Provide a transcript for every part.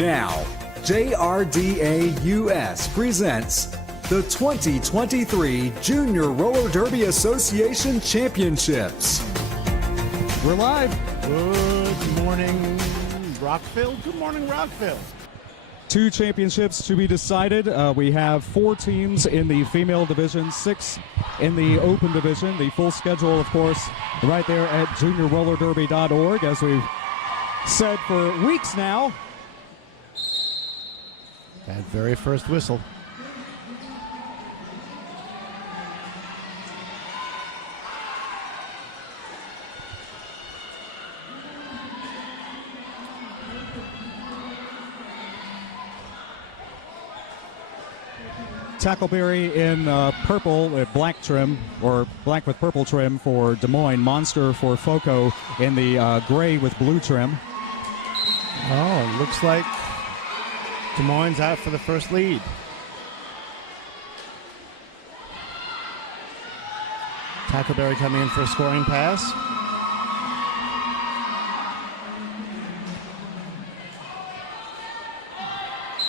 Now, JRDA US presents the 2023 Junior Roller Derby Association Championships. We're live. Good morning, Rockville. Good morning, Rockville. Two championships to be decided. We have 4 teams in the female division, 6 in the open division. The full schedule, of course, right there at juniorrollerderby.org, as we've said for weeks now. That very first whistle. Tackleberry in purple with black trim, or black with purple trim for Des Moines. Monster for FoCo in the gray with blue trim. Oh, looks like Des Moines out for the first lead. Tackleberry coming in for a scoring pass.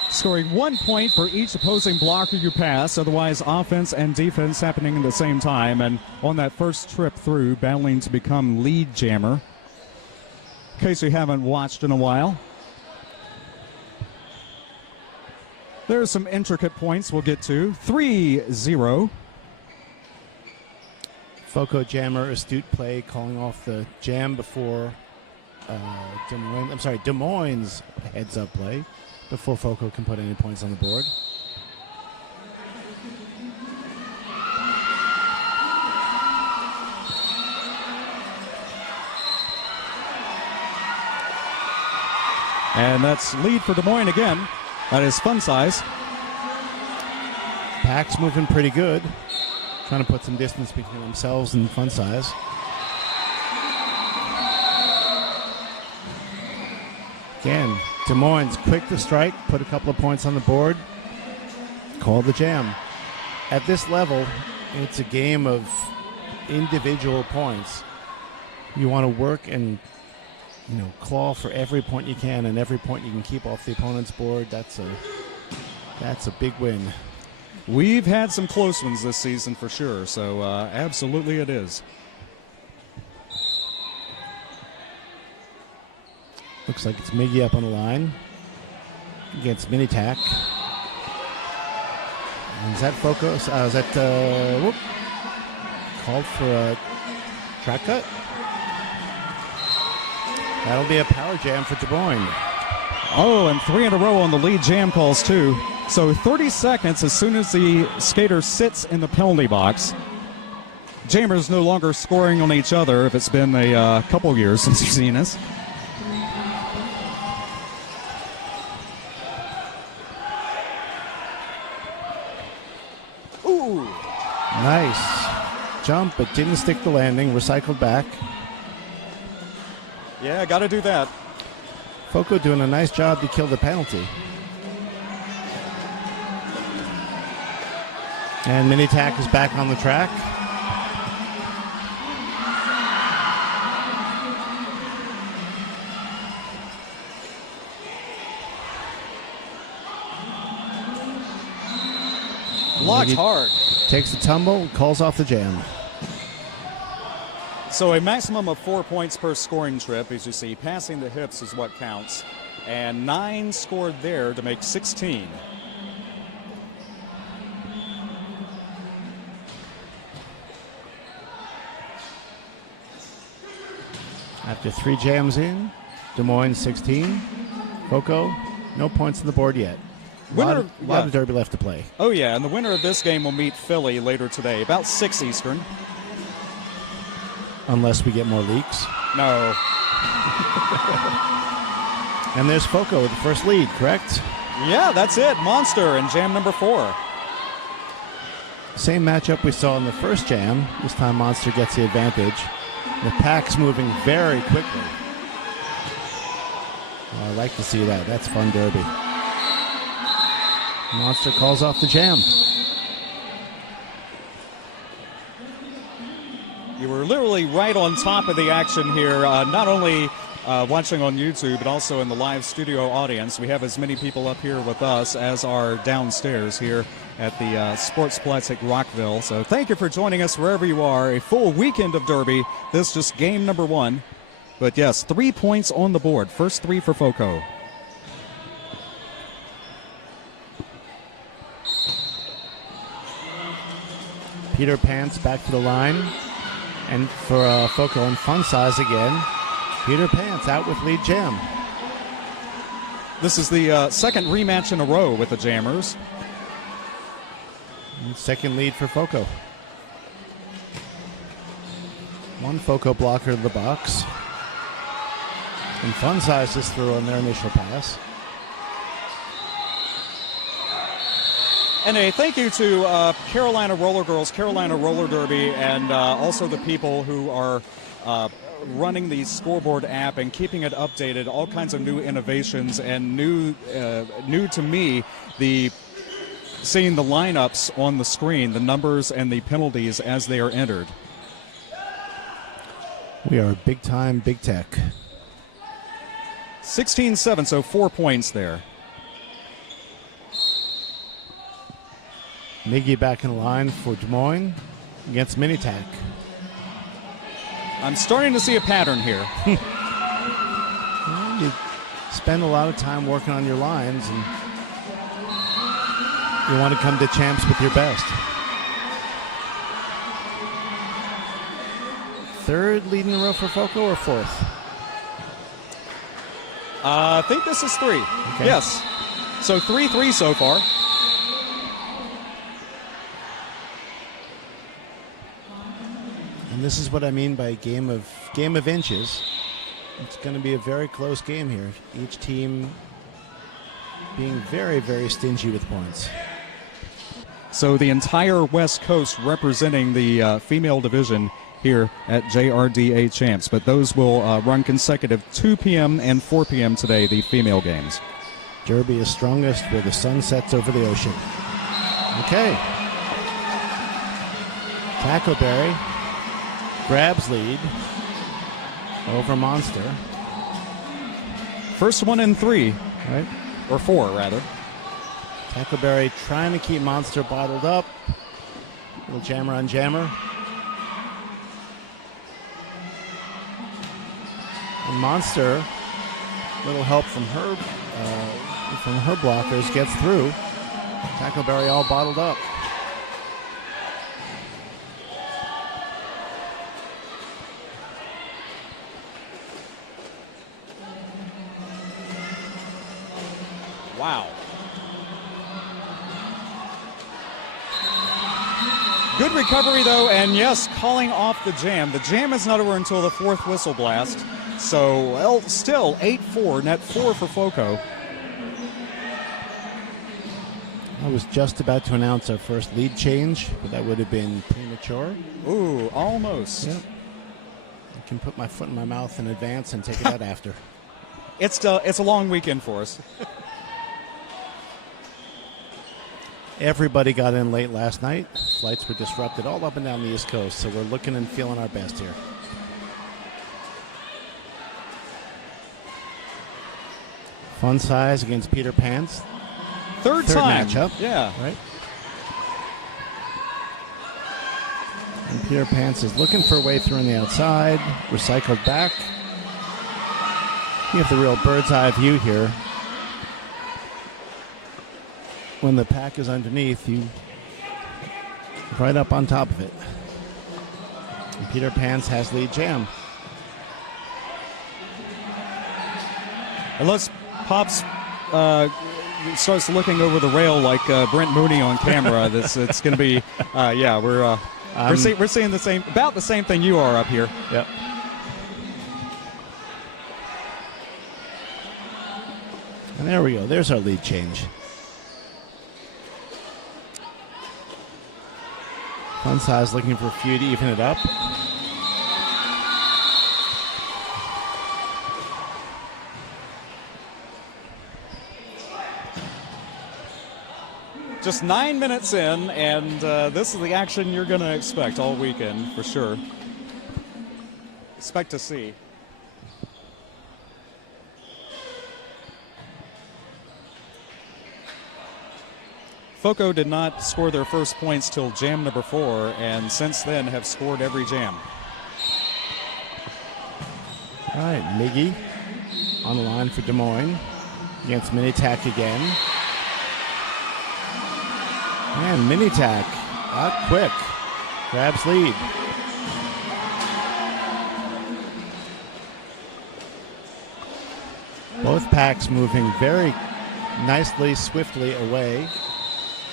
Scoring 1 point for each opposing blocker you pass, otherwise offense and defense happening at the same time. And on that first trip through, battling to become lead jammer. In case you haven't watched in a while. There's some intricate points we'll get to. 3-0. FoCo jammer, astute play, calling off the jam before Des Moines heads up play before FoCo can put any points on the board. And that's lead for Des Moines again. That is fun size. Pack's moving pretty good. Trying to put some distance between themselves and fun size. Again, Des Moines quick to strike, put a couple of points on the board, call the jam. At this level, it's a game of individual points. You want to work and claw for every point you can, and every point you can keep off the opponent's board. That's a big win. We've had some close ones this season for sure, so absolutely it is. Looks like it's Miggy up on the line against Mini Tack. And is that FoCo? Is that called for a track cut? That'll be a power jam for Des Moines. Oh, and 3 in a row on the lead jam calls too. So 30 seconds as soon as the skater sits in the penalty box. Jammers no longer scoring on each other if it's been a couple years since you've seen us. Ooh. Nice jump, but didn't stick the landing. Recycled back. Yeah, got to do that. FoCo doing a nice job to kill the penalty. And Mini Tack is back on the track. Blocked hard. Takes the tumble, calls off the jam. So a maximum of 4 points per scoring trip, as you see. Passing the hips is what counts. And 9 scored there to make 16. After 3 jams in, Des Moines 16. FoCo, no points on the board yet. A lot of derby left to play. Oh, yeah, and the winner of this game will meet Philly later today, about 6 Eastern. Unless we get more leaks. No. And there's FoCo with the first lead, correct? Yeah, that's it. Monster in jam number 4. Same matchup we saw in the first jam. This time Monster gets the advantage. The pack's moving very quickly. Oh, I like to see that. That's fun derby. Monster calls off the jam. You were literally right on top of the action here, not only watching on YouTube, but also in the live studio audience. We have as many people up here with us as are downstairs here at the Sportsplex at Rockville. So thank you for joining us wherever you are. A full weekend of Derby. This is just game number 1. But yes, 3 points on the board. First 3 for FoCo. Peter Pants back to the line. And for FoCo and Fun Size again, Peter Pants out with lead jam. This is the second rematch in a row with the Jammers. And second lead for FoCo. One FoCo blocker to the box. And Fun Size is through on their initial pass. And a thank you to Carolina Roller Girls, Carolina Roller Derby, and also the people who are running the scoreboard app and keeping it updated. All kinds of new innovations and new to me, seeing the lineups on the screen, the numbers and the penalties as they are entered. We are big time, big tech. 16-7, so 4 points there. Miggy back in line for Des Moines against Minitac. I'm starting to see a pattern here. Well, you spend a lot of time working on your lines, and you want to come to champs with your best. Third lead in a row for FoCo or fourth? I think this is 3. Okay. Yes. So 3-3 so far. And this is what I mean by game of inches. It's going to be a very close game here. Each team being very, very stingy with points. So the entire West Coast representing the female division here at JRDA Champs. But those will run consecutive 2 p.m. and 4 p.m. today, the female games. Derby is strongest where the sun sets over the ocean. Okay. Tackleberry grabs lead over Monster. First one in 3, Right? or 4 rather. Tackleberry trying to keep Monster bottled up. Little jammer on jammer. And Monster, little help from her blockers, gets through. Tackleberry all bottled up. Wow. Good recovery, though, and yes, calling off the jam. The jam is not over until the 4th whistle blast. So, well, still 8-4, net 4 for FoCo. I was just about to announce our first lead change, but that would have been premature. Ooh, almost. Yep. I can put my foot in my mouth in advance and take it out after. It's a long weekend for us. Everybody got in late last night. Flights were disrupted all up and down the East Coast, so we're looking and feeling our best here. Fun Size against Peter Pants. Third time. Matchup. Yeah. Right. And Peter Pants is looking for a way through on the outside. Recycled back. You have the real bird's eye view here. When the pack is underneath, you right up on top of it. And Peter Pants has lead jam. Unless Pops starts looking over the rail like Brent Mooney on camera, it's going to be, we're seeing about the same thing you are up here. Yep. And there we go. There's our lead change. Fun Size looking for a few to even it up. Just 9 minutes in, and this is the action you're going to expect all weekend for sure. Expect to see. FoCo did not score their first points till jam number 4, and since then have scored every jam. All right, Miggy on the line for Des Moines against Minitac again. And Minitac out quick, grabs lead. Both packs moving very nicely, swiftly away.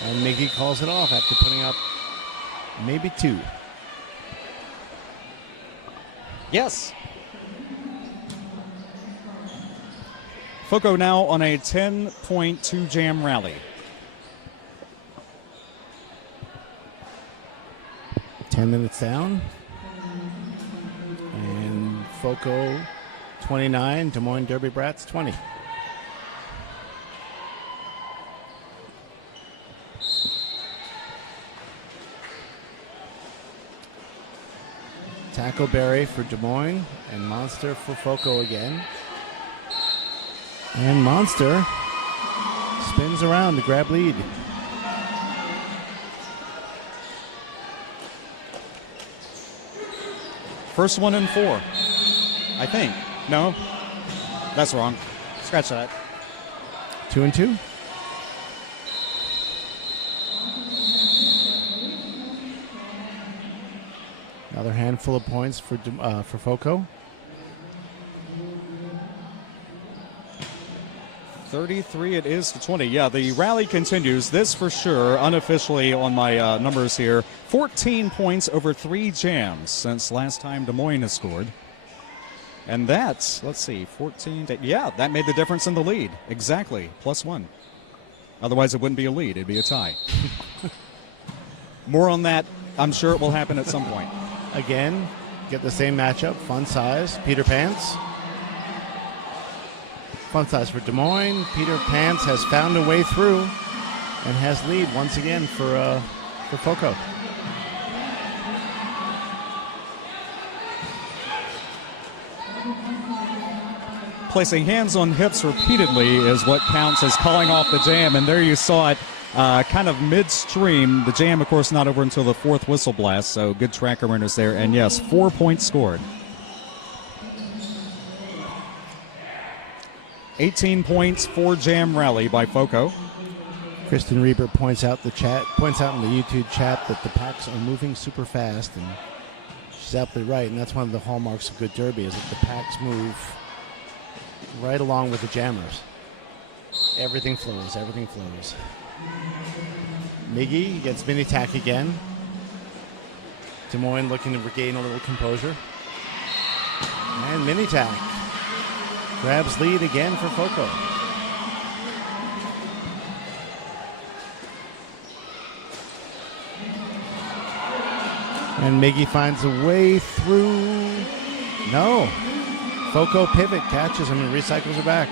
And Miggy calls it off after putting up maybe 2. Yes. FoCo now on a 10.2 jam rally. 10 minutes down. And FoCo 29, Des Moines Derby Brats 20. Tackleberry for Des Moines and Monster for FoCo again. And Monster spins around to grab lead. First one in 4, I think. No, that's wrong. Scratch that. 2 and 2. Another handful of points for FoCo. 33 it is to 20. Yeah, the rally continues. This for sure, unofficially on my numbers here, 14 points over 3 jams since last time Des Moines has scored. And that's, let's see, 14. Yeah, that made the difference in the lead. Exactly, +1. Otherwise, it wouldn't be a lead. It'd be a tie. More on that. I'm sure it will happen at some point. Again, get the same matchup. Fun size, Peter Pants. Fun size for Des Moines. Peter Pants has found a way through and has lead once again for FoCo. Placing hands on hips repeatedly is what counts as calling off the jam, and there you saw it kind of midstream. The jam, of course, not over until the 4th whistle blast, so good track awareness there. And yes, 4 points scored. 18 points for jam rally by FoCo. Kristen Reber points out in the YouTube chat that the packs are moving super fast, and she's absolutely right. And that's one of the hallmarks of good derby is that the packs move right along with the jammers. Everything flows. Everything flows. Miggy against Minitac again. Des Moines looking to regain a little composure. And Minitac grabs lead again for FoCo. And Miggy finds a way through. No. FoCo pivot catches him and recycles her back.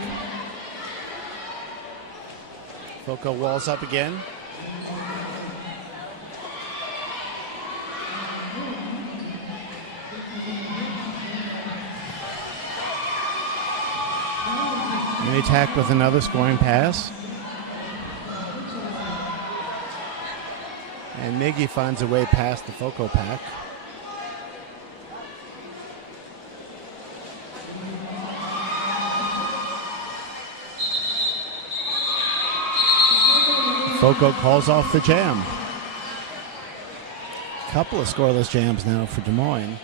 FoCo walls up again. Minitac with another scoring pass. And Miggy finds a way past the FoCo pack. FoCo calls off the jam. Couple of scoreless jams now for Des Moines.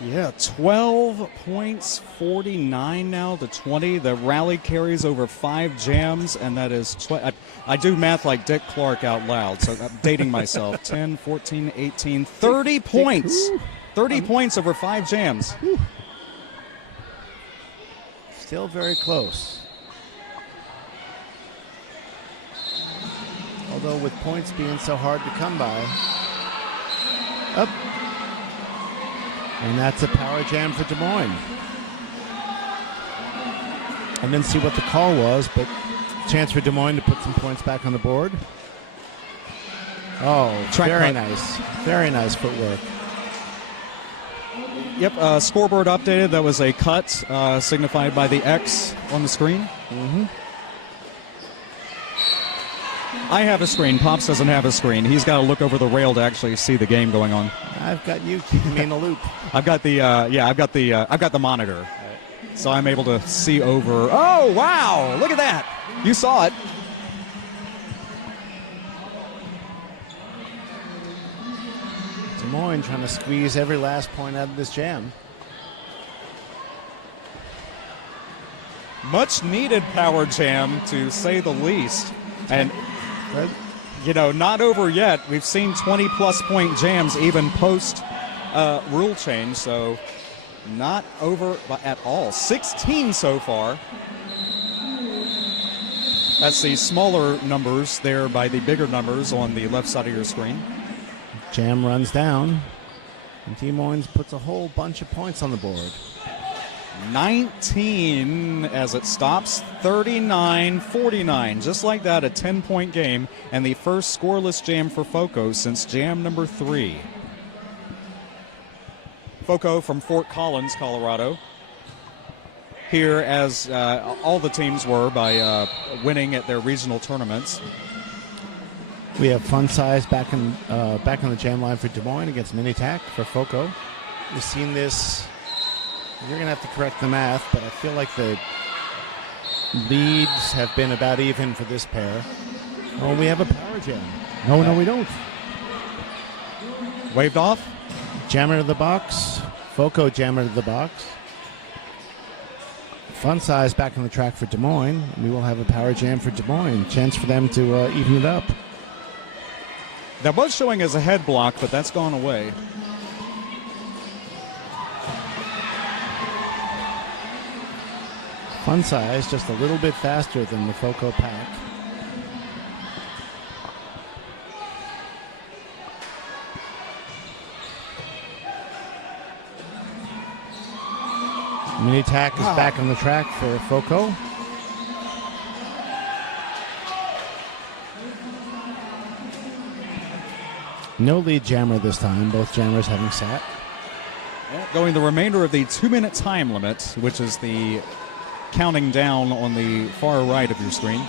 Yeah, 12 points, 49 now to 20. The rally carries over 5 jams, and that is I do math like Dick Clark out loud, so I'm dating myself. 10, 14, 18, 30 points. 30 points over 5 jams. Still very close. Although with points being so hard to come by. Up. And that's a power jam for Des Moines. I didn't see what the call was, but chance for Des Moines to put some points back on the board. Oh, very nice. Very nice footwork. Yep, scoreboard updated. That was a cut signified by the X on the screen. Mm-hmm. I have a screen. Pops doesn't have a screen. He's got to look over the rail to actually see the game going on. I've got you keeping me in the loop. I've got the I've got the monitor, so I'm able to see over. Oh wow! Look at that! You saw it. Des Moines trying to squeeze every last point out of this jam. Much needed power jam, to say the least. And, you know, not over yet. We've seen 20-plus point jams even post rule change, so not over at all. 16 so far. That's the smaller numbers there by the bigger numbers on the left side of your screen. Jam runs down, and Des Moines puts a whole bunch of points on the board. 19 as it stops, 39-49. Just like that, a 10-point game, and the first scoreless jam for FoCo since jam number 3. FoCo from Fort Collins, Colorado. Here, as all the teams were by winning at their regional tournaments. We have Fun Size back on the jam line for Des Moines against Mini Tac for FoCo. We've seen this. You're going to have to correct the math, but I feel like the leads have been about even for this pair. Oh, we have a power jam. No, we don't. Waved off. Jammer to the box. FoCo jammer to the box. Fun Size back on the track for Des Moines. We will have a power jam for Des Moines. Chance for them to even it up. That was showing as a head block, but that's gone away. Fun Size just a little bit faster than the FoCo pack. Mini Tac is back on the track for FoCo. No lead jammer this time, both jammers having sat. Going the remainder of the 2-minute time limit, which is the counting down on the far right of your screen.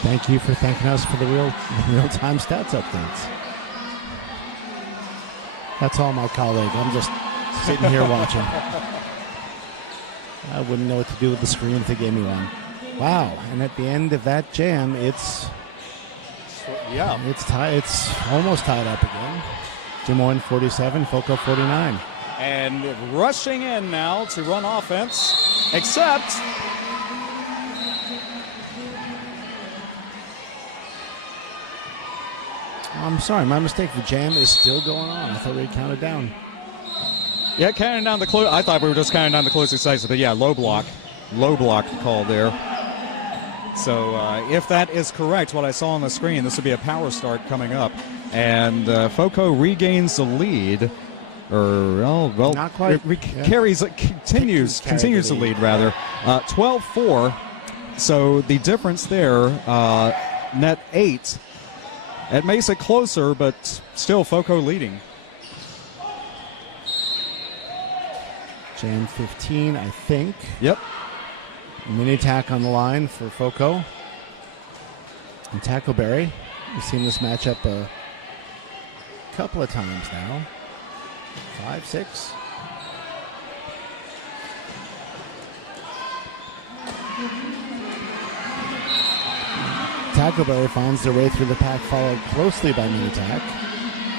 Thank you for thanking us for the real-time stats updates. That's all, my colleague. I'm just sitting here watching. I wouldn't know what to do with the screen if they gave me one. Wow! And at the end of that jam, it's almost tied up again. Des Moines 47, FoCo 49. And rushing in now to run offense, except I'm sorry, my mistake. The jam is still going on. I thought we had counted down. Yeah, counting down the close. I thought we were just counting down the closing sites, but yeah, low block call there. So if that is correct, what I saw on the screen, this would be a power start coming up, and FoCo regains the lead, not quite. Continues the lead rather, 12-4. So the difference there, net 8. It makes it closer, but still FoCo leading. Jam 15, I think. Yep. Mini Tac on the line for FoCo. And Tackleberry. We've seen this matchup a couple of times now. 5, 6. Tackleberry finds their way through the pack, followed closely by Mini Tac.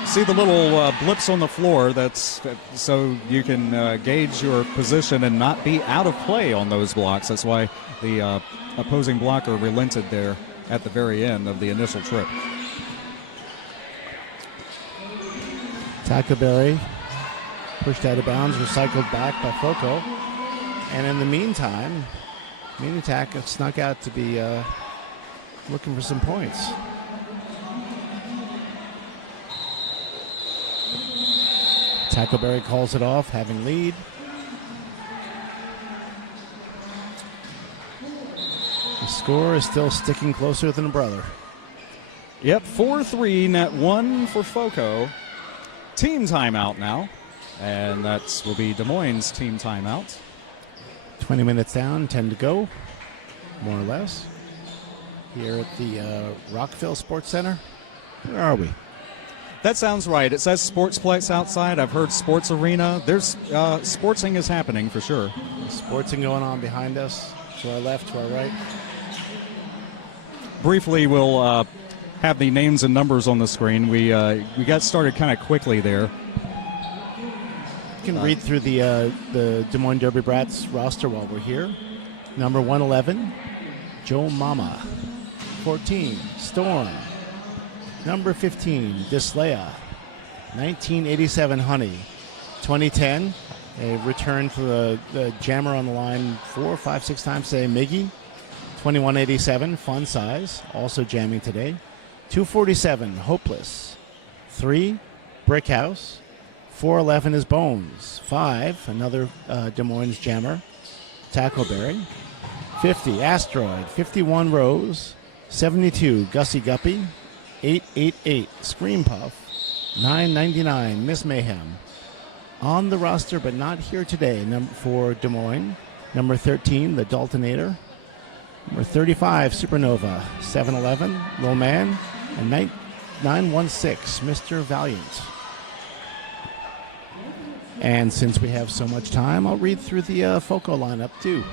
See the little blips on the floor, that's so you can gauge your position and not be out of play on those blocks. That's why the opposing blocker relented there at the very end of the initial trip. Tackleberry pushed out of bounds, recycled back by FoCo. And in the meantime, Mini Tac snuck out to be looking for some points. Tackleberry calls it off, having lead. The score is still sticking closer than a brother. Yep, 4-3, net 1 for FoCo. Team timeout now, and that will be Des Moines' team timeout. 20 minutes down, 10 to go, more or less. Here at the Rockville Sports Center. Where are we? That sounds right. It says Sportsplex outside. I've heard Sports Arena. There's sportsing is happening for sure. Sportsing going on behind us, to our left, to our right. Briefly, we'll have the names and numbers on the screen. We got started kind of quickly there. You can read through the Des Moines Derby Brats roster while we're here. Number 111, Joe Mama. 14, Storm. Number 15, Dislea. 1987, Honey. 2010, a return for the jammer on the line 4, 5, 6 times today, Miggy. 2187, Fun Size, also jamming today. 247, Hopeless. 3, Brick House. 411 is Bones. 5, another Des Moines jammer, Tackleberry. 50, Asteroid. 51, Rose. 72, Gussie Guppy. 888, Scream Puff. 999, Miss Mayhem. On the roster, but not here today, for Des Moines. Number 13, The Daltonator. Number 35, Supernova. 711, Lil Man. And 916, Mr. Valiant. And since we have so much time, I'll read through the FoCo lineup, too.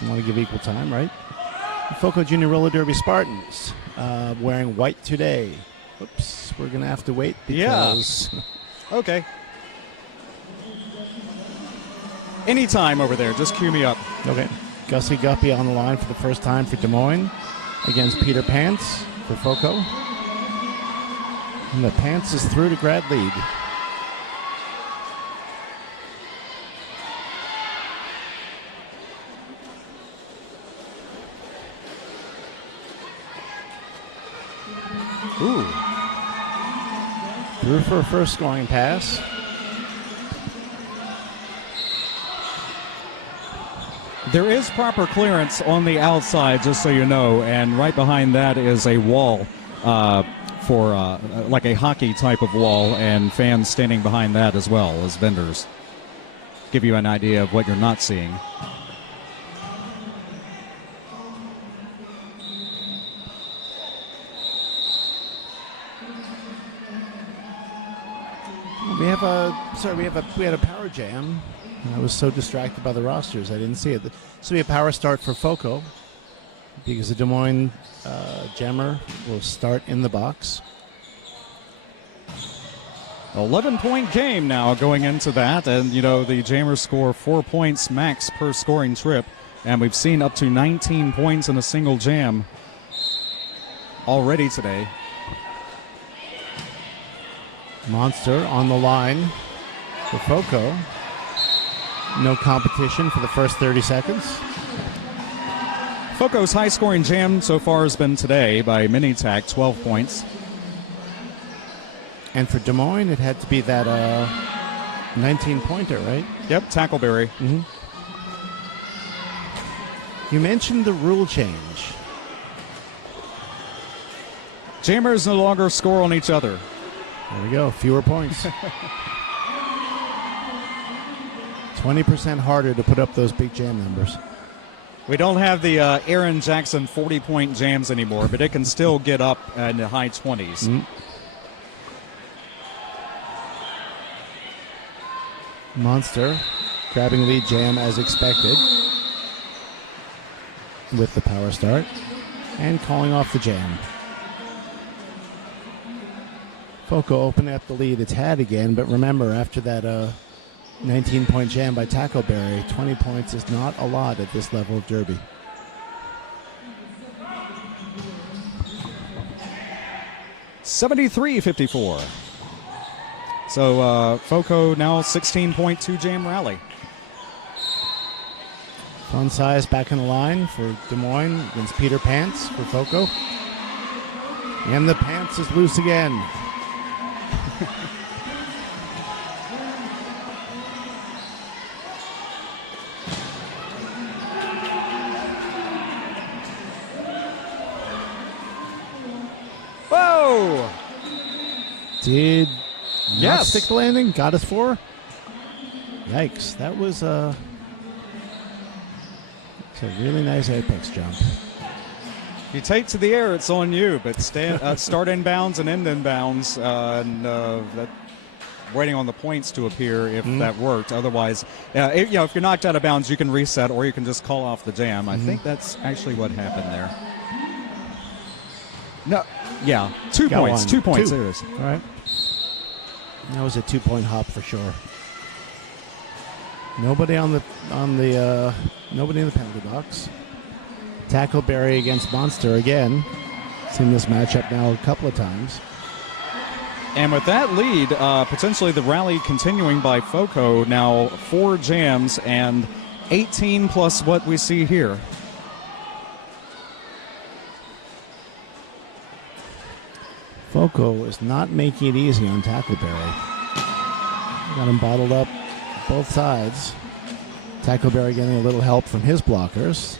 You want to give equal time, right? The FoCo Junior Roller Derby Spartans, wearing white today. Oops, we're going to have to wait because... Yeah. Okay. Anytime over there, just cue me up. Okay. Gussie Guppy on the line for the first time for Des Moines against Peter Pants for FoCo. And the Pants is through to grad lead. Ooh. Through for a first scoring pass. There is proper clearance on the outside, just so you know, and right behind that is a wall for like a hockey type of wall, and fans standing behind that as well as vendors. Give you an idea of what you're not seeing. We had a power jam. I was so distracted by the rosters, I didn't see it. This will be a power start for FoCo because the Des Moines jammer will start in the box. 11-point game now going into that, and you know the jammers score 4 points max per scoring trip, and we've seen up to 19 points in a single jam already today. Monster on the line for FoCo. No competition for the first 30 seconds. FoCo's high-scoring jam so far has been today by Minitac, 12 points. And for Des Moines, it had to be that 19-pointer, right? Yep, Tackleberry. Mm-hmm. You mentioned the rule change. Jammers no longer score on each other. There we go, fewer points. 20% harder to put up those big jam numbers. We don't have the Aaron Jackson 40-point jams anymore, but it can still get up in the high 20s. Mm. Monster grabbing lead jam as expected with the power start and calling off the jam. FoCo opening up the lead. It's had again, but remember, after that 19-point jam by Tackleberry, 20 points is not a lot at this level of derby. $73.54. So FoCo now 16.2 jam rally. Fun Size back in the line for Des Moines against Peter Pants for FoCo. And the Pants is loose again. Whoa! Did not Yes. stick the landing. Got us 4. Yikes. That was It's a really nice apex jump. If you take to the air, it's on you, but start inbounds and end inbounds, waiting on the points to appear if that worked. Otherwise, if you're knocked out of bounds, you can reset or you can just call off the jam. I think that's actually what happened there. No, yeah, 2 points. 2 points. There it is. All right. That was a 2-point hop for sure. Nobody nobody in the penalty box. Tackleberry against Monster again. Seen this matchup now a couple of times. And with that lead, potentially the rally continuing by FoCo, now 4 jams and 18 plus what we see here. FoCo is not making it easy on Tackleberry. Got him bottled up both sides. Tackleberry getting a little help from his blockers.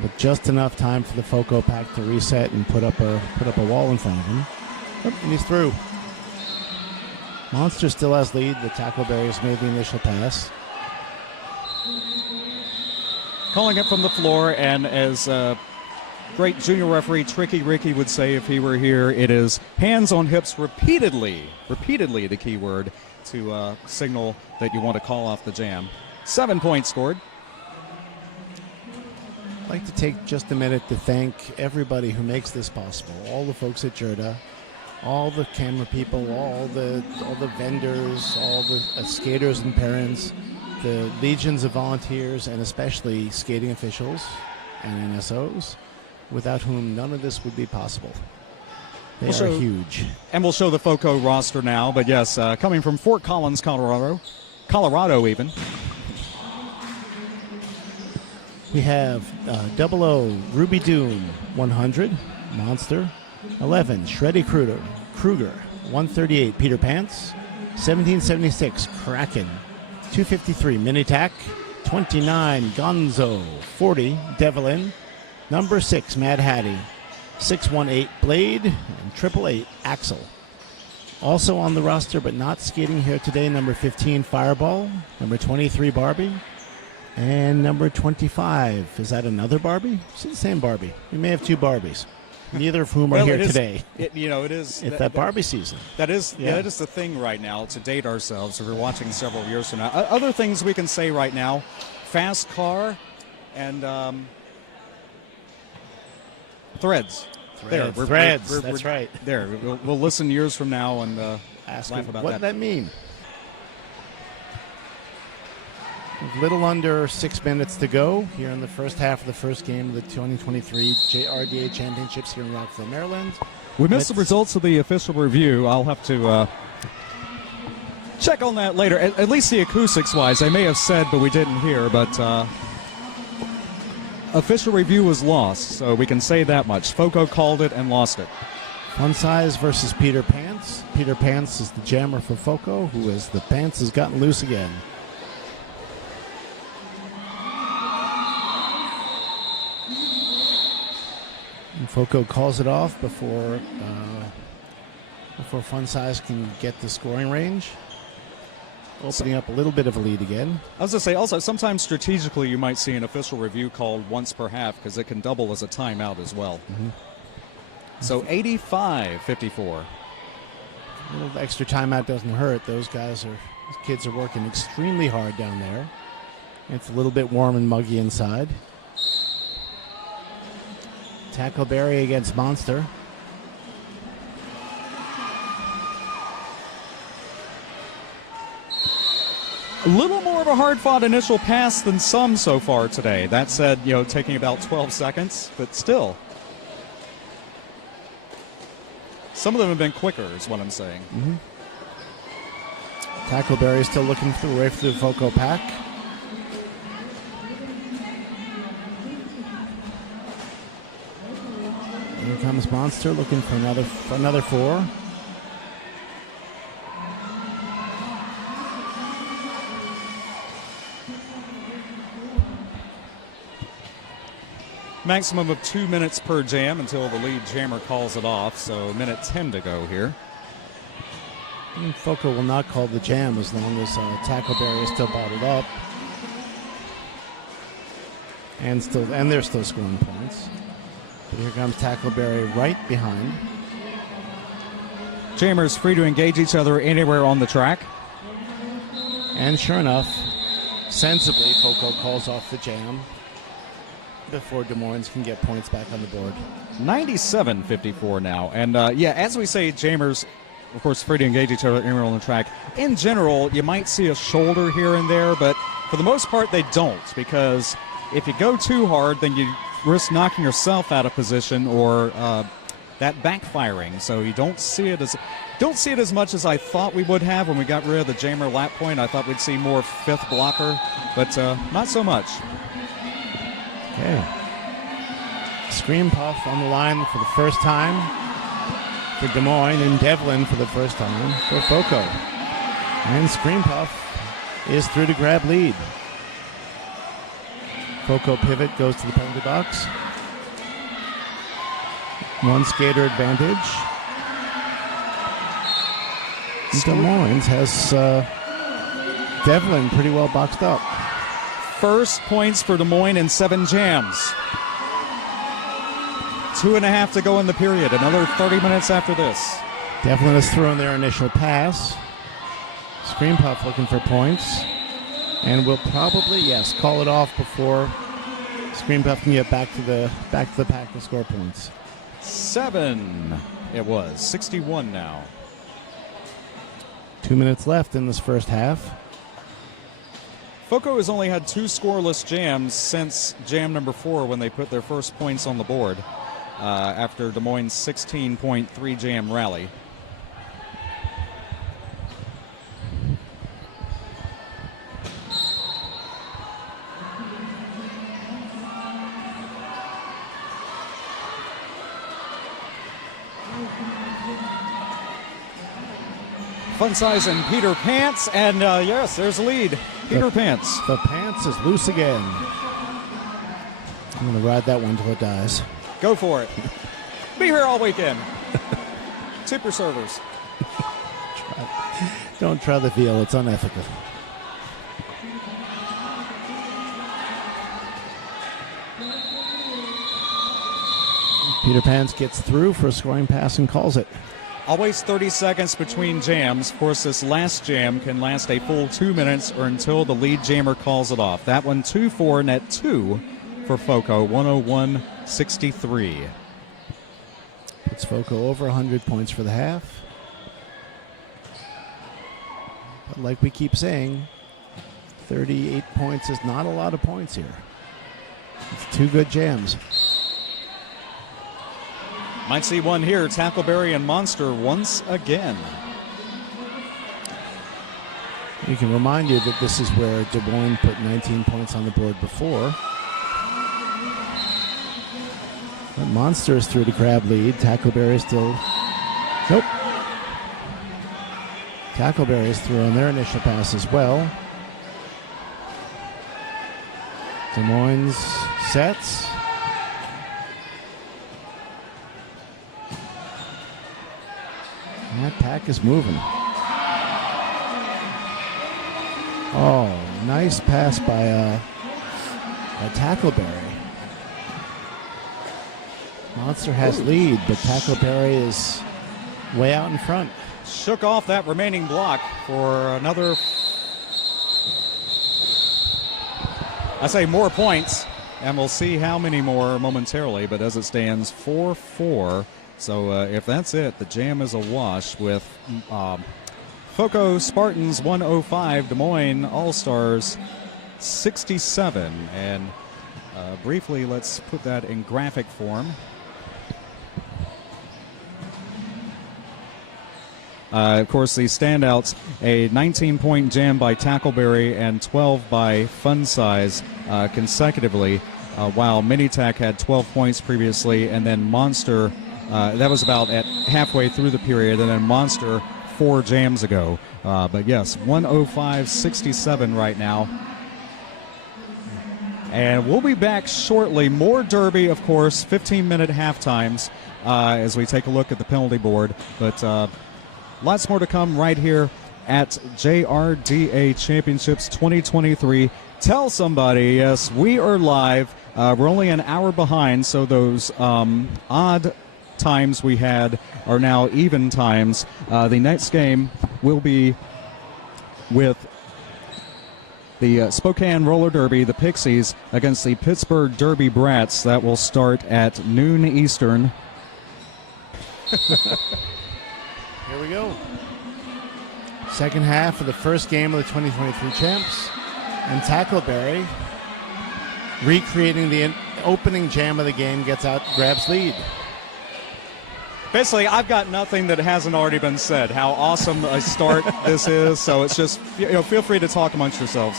But just enough time for the FoCo pack to reset and put up a wall in front of him. Oh, and he's through. Monster still has lead. The Tackleberry has made the initial pass. Calling it from the floor, and as great junior referee Tricky Ricky would say if he were here, it is hands on hips repeatedly the key word to signal that you want to call off the jam. 7 points scored. I'd like to take just a minute to thank everybody who makes this possible. All the folks at JRDA, all the camera people, all the vendors, all the skaters and parents, the legions of volunteers, and especially skating officials and NSOs, without whom none of this would be possible. They are huge. And we'll show the FoCo roster now, but yes, coming from Fort Collins, Colorado even. We have 00 Ruby Doom, 100, Monster. 11, Shreddy Kruger, 138, Peter Pants. 1776, Kraken. 253, Minitac. 29, Gonzo. 40, Devlin. Number 6, Mad Hattie. 618, Blade. And 888, Axel. Also on the roster, but not skating here today, number 15, Fireball. Number 23, Barbie. And number 25, is that another Barbie? It's the same Barbie. We may have 2 Barbies, neither of whom are here today. It is. It's that Barbie season. That is the thing right now, to date ourselves if we're watching several years from now. Other things we can say right now, fast car and threads. Threads, that's right. There, we'll listen years from now and ask laugh about what that. What that mean? A little under 6 minutes to go here in the first half of the first game of the 2023 JRDA Championships here in Rockville, Maryland. We missed the results of the official review. I'll have to check on that later. At least the acoustics-wise, they may have said, but we didn't hear. But official review was lost, so we can say that much. FoCo called it and lost it. Fun Size versus Peter Pants. Peter Pants is the jammer for FoCo, who is the pants has gotten loose again. And FoCo calls it off before Fun Size can get the scoring range, opening up a little bit of a lead again. I was going to say, also, sometimes strategically you might see an official review called once per half because it can double as a timeout as well. Mm-hmm. So 85-54. A little extra timeout doesn't hurt. Those kids are working extremely hard down there. It's a little bit warm and muggy inside. Tackleberry against Monster. A little more of a hard-fought initial pass than some so far today. That said, taking about 12 seconds, but still. Some of them have been quicker, is what I'm saying. Mm-hmm. Tackleberry still looking right through the FoCo pack. Here comes Monster looking for another 4. Maximum of 2 minutes per jam until the lead jammer calls it off, so minute 10 to go here. FoCo will not call the jam as long as Tackleberry is still bottled up. And they're still scoring points. But here comes Tackleberry right behind. Jammers free to engage each other anywhere on the track. And sure enough, sensibly, FoCo calls off the jam before Des Moines can get points back on the board. 97-54 now. And as we say, Jammers, of course, free to engage each other anywhere on the track. In general, you might see a shoulder here and there, but for the most part, they don't, because if you go too hard, then you risk knocking yourself out of position or that backfiring. So you don't see it as much as I thought we would have when we got rid of the jammer lap point. I thought we'd see more fifth blocker, but not so much. Okay. Scream Puff on the line for the first time for Des Moines, and Devlin for the first time for FoCo. And Scream Puff is through to grab lead. FoCo pivot goes to the penalty box. One skater advantage. Des Moines has Devlin pretty well boxed up. First points for Des Moines in 7 jams. 2.5 to go in the period. Another 30 minutes after this. Devlin has thrown their initial pass. Scream Puff looking for points. And will probably, yes, call it off before Scream Puff can get back to the pack to score points. 7 it was. 61 now. 2 minutes left in this first half. FoCo has only had 2 scoreless jams since jam number 4 when they put their first points on the board after Des Moines' 16.3 jam rally. Fun size and Peter Pants, and yes, there's a lead. Peter Pants. The Pants is loose again. I'm going to ride that one till it dies. Go for it. Be here all weekend. Tip your servers. Don't try the veal, it's unethical. Peter Pants gets through for a scoring pass and calls it. Always 30 seconds between jams. Of course, this last jam can last a full 2 minutes or until the lead jammer calls it off. That one 2-4, net 2 for FoCo, 101-63. Puts FoCo over 100 points for the half. But like we keep saying, 38 points is not a lot of points here. It's 2 good jams. Might see one here, Tackleberry and Monster once again. We can remind you that this is where Des Moines put 19 points on the board before. But Monster is through to grab lead. Tackleberry is still... Nope. Tackleberry is through on their initial pass as well. Des Moines sets. That pack is moving. Oh, nice pass by Tackleberry. Monster has lead, but Tackleberry is way out in front. Shook off that remaining block for another, I say more points, and we'll see how many more momentarily, but as it stands, 4-4. So if that's it, the jam is a wash with FoCo Spartans 105, Des Moines All-Stars 67. And briefly, let's put that in graphic form. Of course, the standouts, a 19-point jam by Tackleberry and 12 by Fun Size consecutively, while Minitac had 12 points previously, and then Monster... that was about at halfway through the period, and then Monster 4 jams ago. But yes, 105-67 right now. And we'll be back shortly. More Derby, of course, 15-minute half times as we take a look at the penalty board. But lots more to come right here at JRDA Championships 2023 Tell somebody, yes, we are live. We're only an hour behind, so those odd times we had are now even times. The next game will be with the Spokane Roller Derby, the Pixies, against the Pittsburgh Derby Brats. That will start at noon Eastern. Here we go. Second half of the first game of the 2023 champs. And Tackleberry, recreating the opening jam of the game, gets out, grabs lead. Basically, I've got nothing that hasn't already been said. How awesome a start this is. So it's just, feel free to talk amongst yourselves.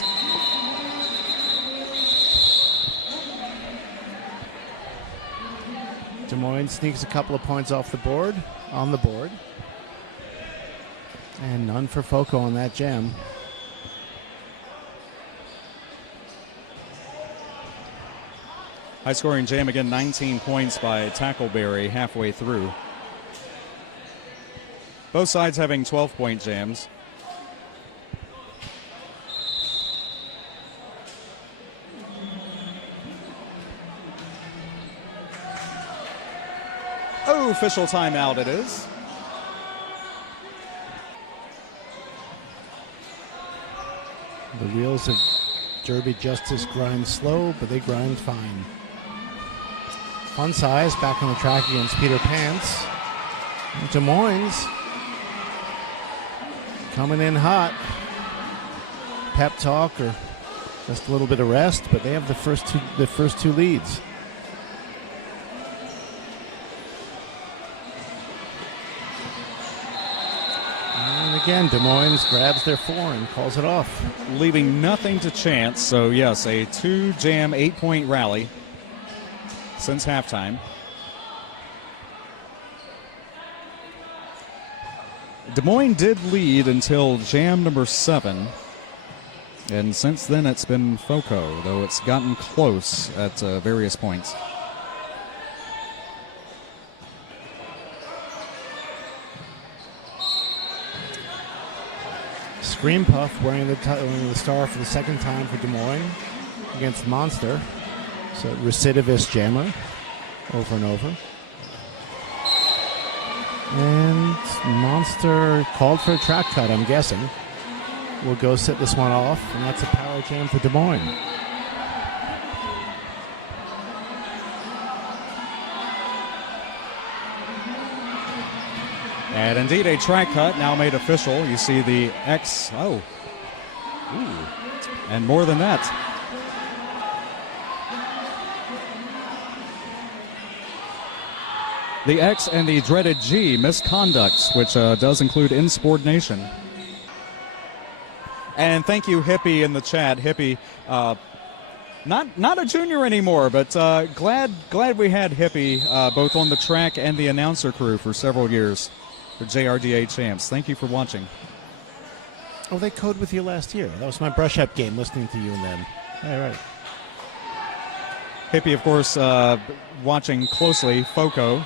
Des Moines sneaks a couple of points off the board, on the board. And none for FoCo on that jam. High-scoring jam again, 19 points by Tackleberry halfway through. Both sides having 12-point jams. Oh, official timeout it is. The wheels of Derby Justice grind slow, but they grind fine. Fun size back on the track against Peter Pants. And Des Moines coming in hot. Pep talk or just a little bit of rest, but they have the first two leads. And again, Des Moines grabs their 4 and calls it off. Leaving nothing to chance. So, yes, a 2-jam, 8-point rally since halftime. Des Moines did lead until jam number 7. And since then, it's been FoCo, though it's gotten close at various points. Scream Puff wearing the star for the second time for Des Moines against Monster. So recidivist jammer over and over. And Monster called for a track cut, I'm guessing. We'll go sit this one off, and that's a power jam for Des Moines. And indeed, a track cut now made official. You see the X. Oh. Ooh. And more than that. The X and the dreaded G, misconduct, which does include insubordination. And thank you, Hippie, in the chat. Hippie, not a junior anymore, but glad we had Hippie both on the track and the announcer crew for several years for JRDA champs. Thank you for watching. Oh, they code with you last year. That was my brush-up game, listening to you and them. All right. Hippie, of course, watching closely FoCo.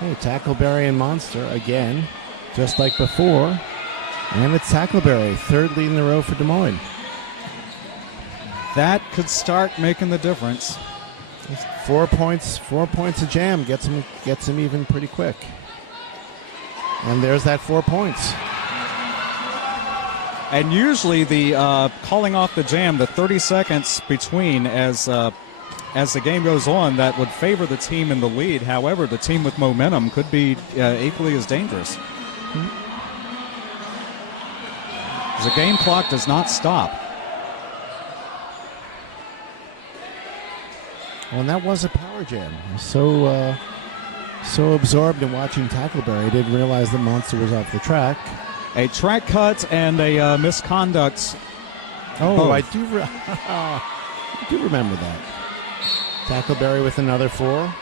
Hey, Tackleberry and Monster again, just like before. And it's Tackleberry, third lead in a row for Des Moines. That could start making the difference. 4 points a jam gets him even pretty quick. And there's that 4 points. And usually the calling off the jam, the 30 seconds between as the game goes on, that would favor the team in the lead. However, the team with momentum could be equally as dangerous. The game clock does not stop. Well, and that was a power jam. So absorbed in watching Tackleberry, I didn't realize that Monster was off the track. A track cut and a misconduct. Oh, I do remember that. Tackleberry with another 4.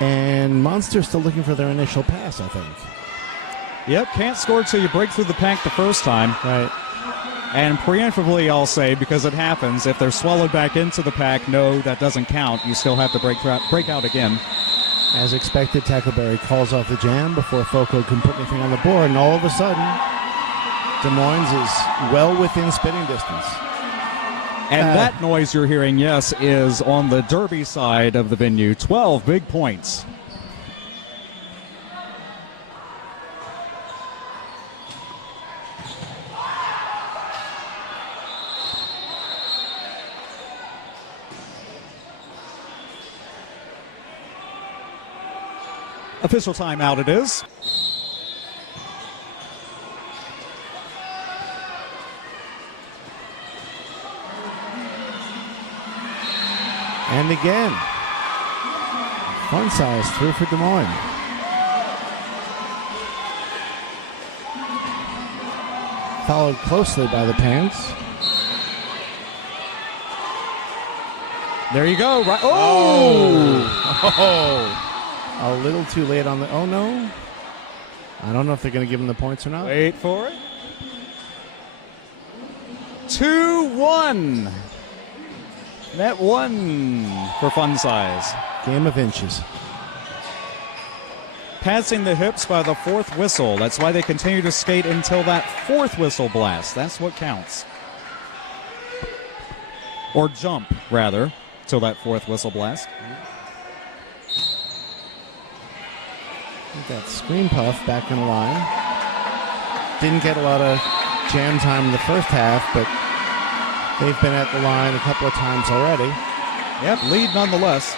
And Monster still looking for their initial pass, I think. Yep, can't score till you break through the pack the first time. Right. And preemptively, I'll say, because it happens, if they're swallowed back into the pack, no, that doesn't count. You still have to break out again. As expected, Tackleberry calls off the jam before FoCo can put anything on the board, and all of a sudden, Des Moines is well within spitting distance. And that noise you're hearing, yes, is on the Derby side of the venue. 12 big points. Official timeout it is. And again, fun size through for Des Moines. Followed closely by the Pants. There you go. Right. A little too late on the. Oh no. I don't know if they're going to give him the points or not. Wait for it. 2-1. Net one for fun size. Game of inches. Passing the hips by the fourth whistle. That's why they continue to skate until that fourth whistle blast. That's what counts. Or jump, rather, till that fourth whistle blast. That screen puff back in the line. Didn't get a lot of jam time in the first half, but they've been at the line a couple of times already. Yep, lead nonetheless.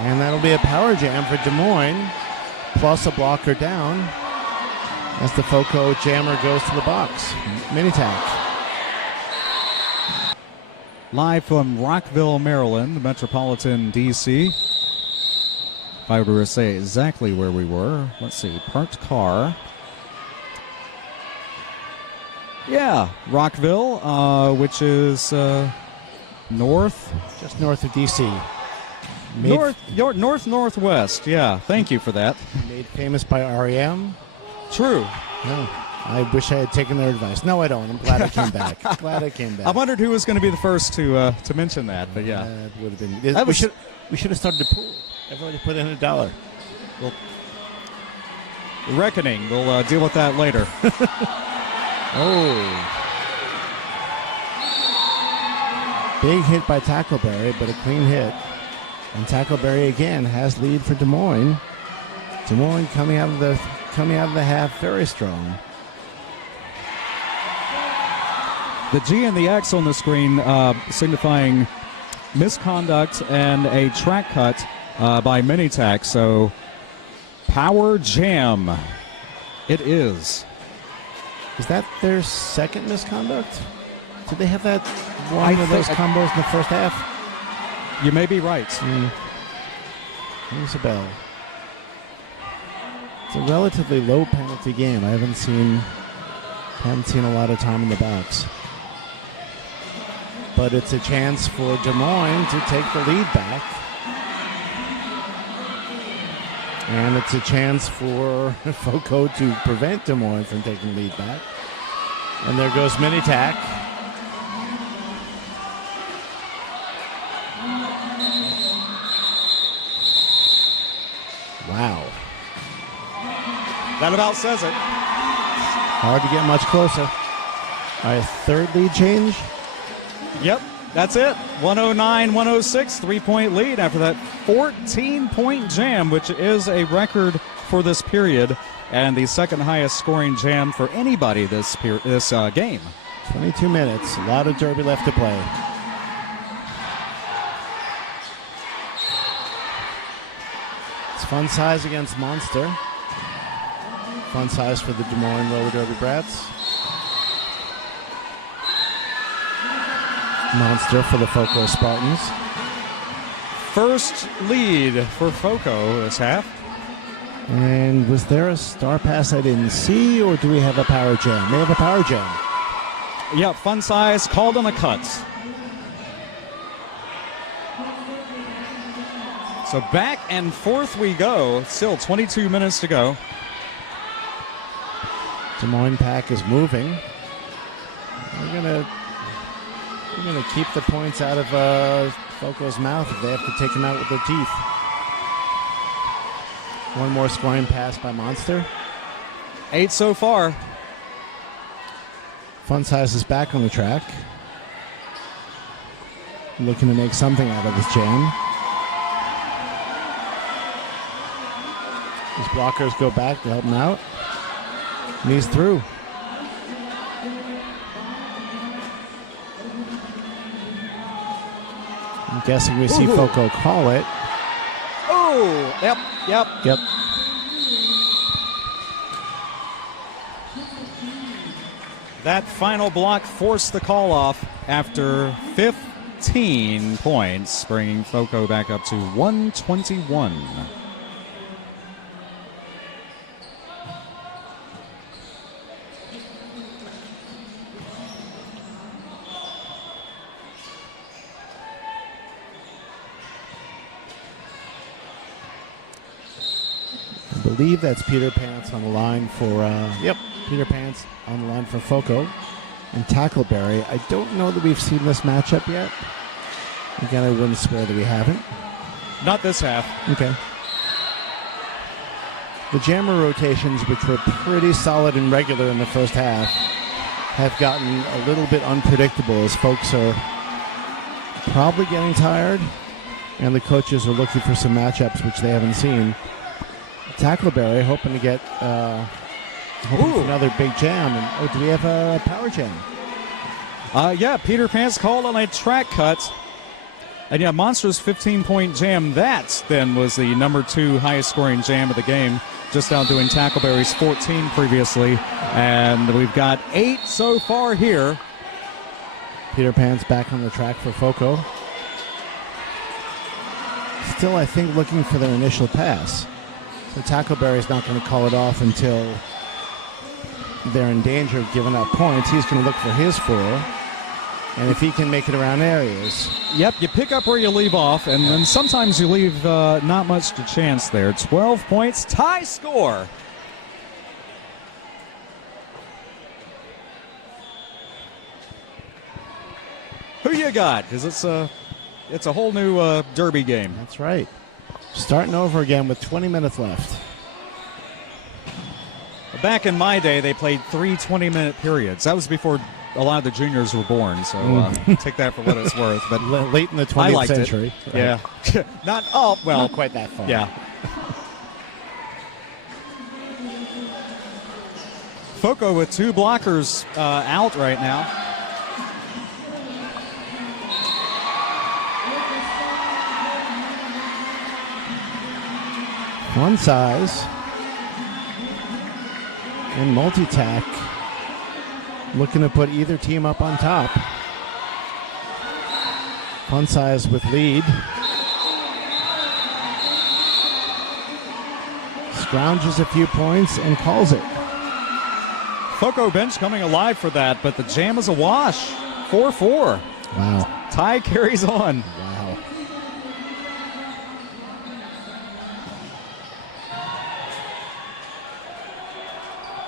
And that'll be a power jam for Des Moines, plus a blocker down as the FoCo jammer goes to the box. Mini tack. Live from Rockville, Maryland, metropolitan D.C. If I were to say exactly where we were, let's see, parked car. Yeah, Rockville, which is north. Just north of D.C. Northwest, yeah. Thank you for that. Made famous by R.E.M. True. No, I wish I had taken their advice. No, I don't. I'm glad I came back. I wondered who was going to be the first to mention that, but yeah. It would have been. We should have started a pool. Everybody put in $1. Well, reckoning. We'll deal with that later. Big hit by Tackleberry, but a clean hit. And Tackleberry again has lead for Des Moines. Des Moines coming out of the half very strong. The G and the X on the screen signifying misconduct and a track cut by Minitac. So power jam it is. Is that their second misconduct? Did they have that one of those combos in the first half? You may be right. Rings a bell. It's a relatively low penalty game. I haven't seen a lot of time in the box. But it's a chance for Des Moines to take the lead back. And it's a chance for FoCo to prevent Des Moines from taking the lead back. And there goes Minitac. Wow. That about says it. Hard to get much closer. All right, third lead change. Yep, that's it. 109-106, 3-point lead after that 14-point jam, which is a record for this period and the second highest scoring jam for anybody this game. 22 minutes, a lot of Derby left to play. It's fun size against Monster. Fun size for the Des Moines roller derby brats. Monster for the FoCo Spartans. First lead for FoCo this half. And was there a star pass I didn't see, or do we have a power jam? They have a power jam. Yep, fun size called on the cuts. So back and forth we go. Still 22 minutes to go. Des Moines pack is moving. We're gonna keep the points out of FoCo's mouth if they have to take them out with their teeth. One more scoring pass by Monster. 8 so far. Fun Size is back on the track. Looking to make something out of this jam. His blockers go back to help him out. And he's through. I'm guessing we see FoCo call it. Oh, yep. Yep. That final block forced the call off after 15 points, bringing FoCo back up to 121. I believe that's Peter Pants on the line for, Peter Pants on the line for FoCo and Tackleberry. I don't know that we've seen this matchup yet. Again, I wouldn't swear that we haven't. Not this half. Okay. The jammer rotations, which were pretty solid and regular in the first half, have gotten a little bit unpredictable as folks are probably getting tired and the coaches are looking for some matchups which they haven't seen. Tackleberry hoping to get for another big jam. And do we have a power jam? Yeah, Peter Pants called on a track cut. And yeah, Monster's 15-point jam, that then was the number 2 highest scoring jam of the game, just outdoing Tackleberry's 14 previously. And we've got 8 so far here. Peter Pants back on the track for FoCo. Still, I think, looking for their initial pass. So Tackleberry's not going to call it off until they're in danger of giving up points. He's going to look for his 4. And if he can make it around areas. Yep, you pick up where you leave off, and then sometimes you leave not much to chance there. 12 points, tie score. Who you got? Because it's a whole new derby game. That's right. Starting over again with 20 minutes left. Back in my day, they played 3 20-minute periods. That was before a lot of the juniors were born, so take that for what it's worth. But late in the 20th century. It. Yeah. Not quite that far. Yeah. FoCo with 2 blockers out right now. One Size and multi-tack looking to put either team up on top. Fun Size with lead. Scrounges a few points and calls it. FoCo bench coming alive for that, but the jam is a wash. 4-4. Wow. Tie carries on. Wow.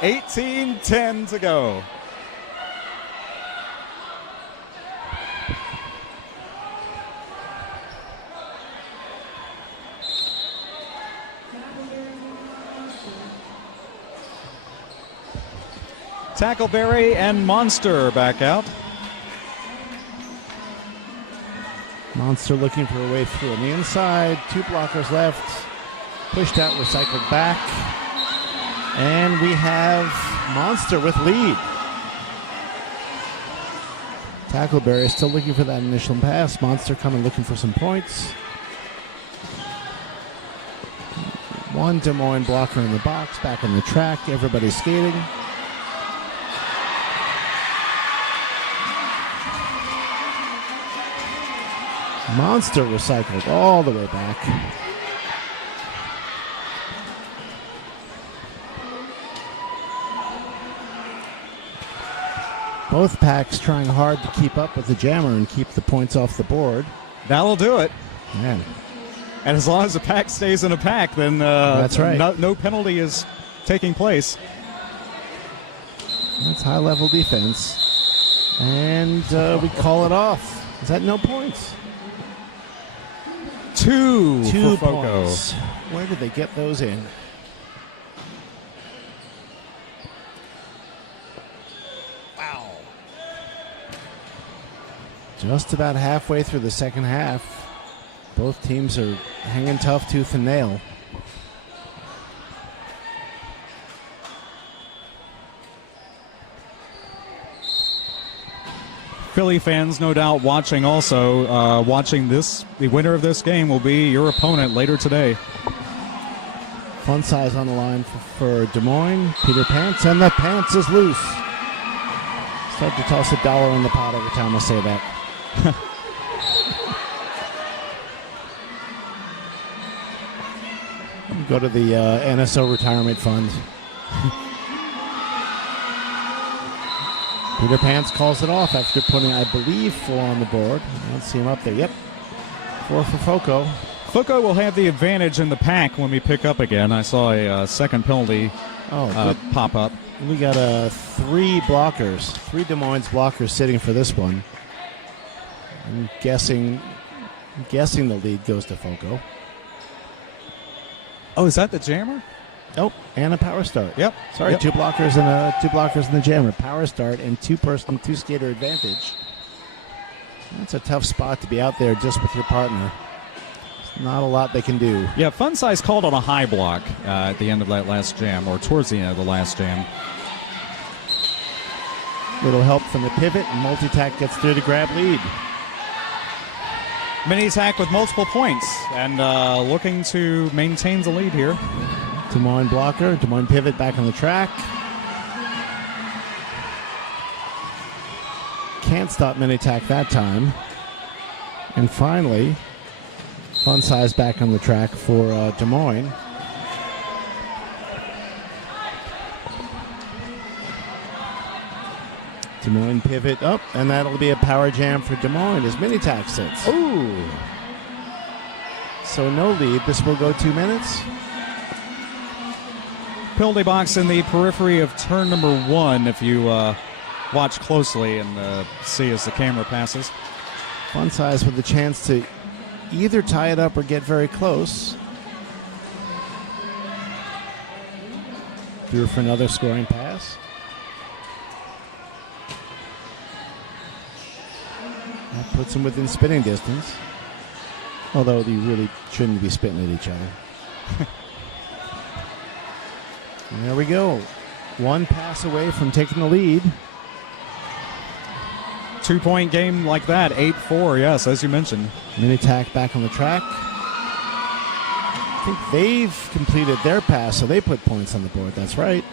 18-10 to go. Tackleberry and Monster back out. Monster looking for a way through on the inside. 2 blockers left. Pushed out, recycled back. And we have Monster with lead. Tackleberry is still looking for that initial pass. Monster coming looking for some points. 1 Des Moines blocker in the box, back on the track. Everybody's skating. Monster recycled all the way back. Both packs trying hard to keep up with the jammer and keep the points off the board. That'll do it. Man. And as long as the pack stays in a pack, then that's right. No penalty is taking place. That's high-level defense. And we call it off. Is that no points? Two for FoCo. points. Where did they get those in? Wow. Just about halfway through the second half. Both teams are hanging tough tooth and nail. Philly fans, no doubt, watching also. Watching this, the winner of this game will be your opponent later today. Fun size on the line for Des Moines. Peter Pants, and the pants is loose. Start to toss $1 in the pot every time I say that. Go to the NSO retirement fund. Peter Pants calls it off after putting, I believe, 4 on the board. I don't see him up there. Yep. 4 for FoCo. FoCo will have the advantage in the pack when we pick up again. I saw a second penalty pop up. We got 3 blockers, 3 Des Moines blockers sitting for this one. I'm guessing the lead goes to FoCo. Oh, is that the jammer? Oh, and a power start. Yep. Sorry, Yep. two blockers in the jammer. Power start and 2-person, 2-skater advantage. That's a tough spot to be out there just with your partner. There's not a lot they can do. Yeah, Fun Size called on a high block at the end of that last jam, or towards the end of the last jam. Little help from the pivot, and multi-tack gets through to grab lead. Mini attack with multiple points, and looking to maintain the lead here. Des Moines blocker, Des Moines pivot back on the track. Can't stop mini attack that time. And finally, Fun Size back on the track for Des Moines. Des Moines pivot up, and that'll be a power jam for Des Moines as mini attack sits. Ooh. So no lead. This will go 2 minutes. Penalty box in the periphery of turn number 1 if you watch closely and see as the camera passes. Fun Size with the chance to either tie it up or get very close. Through for another scoring pass. That puts him within spitting distance. Although you really shouldn't be spitting at each other. And there we go. 1 pass away from taking the lead. 2-point game like that, 8-4, yes, as you mentioned. Mini tack back on the track. I think they've completed their pass, so they put points on the board. That's right.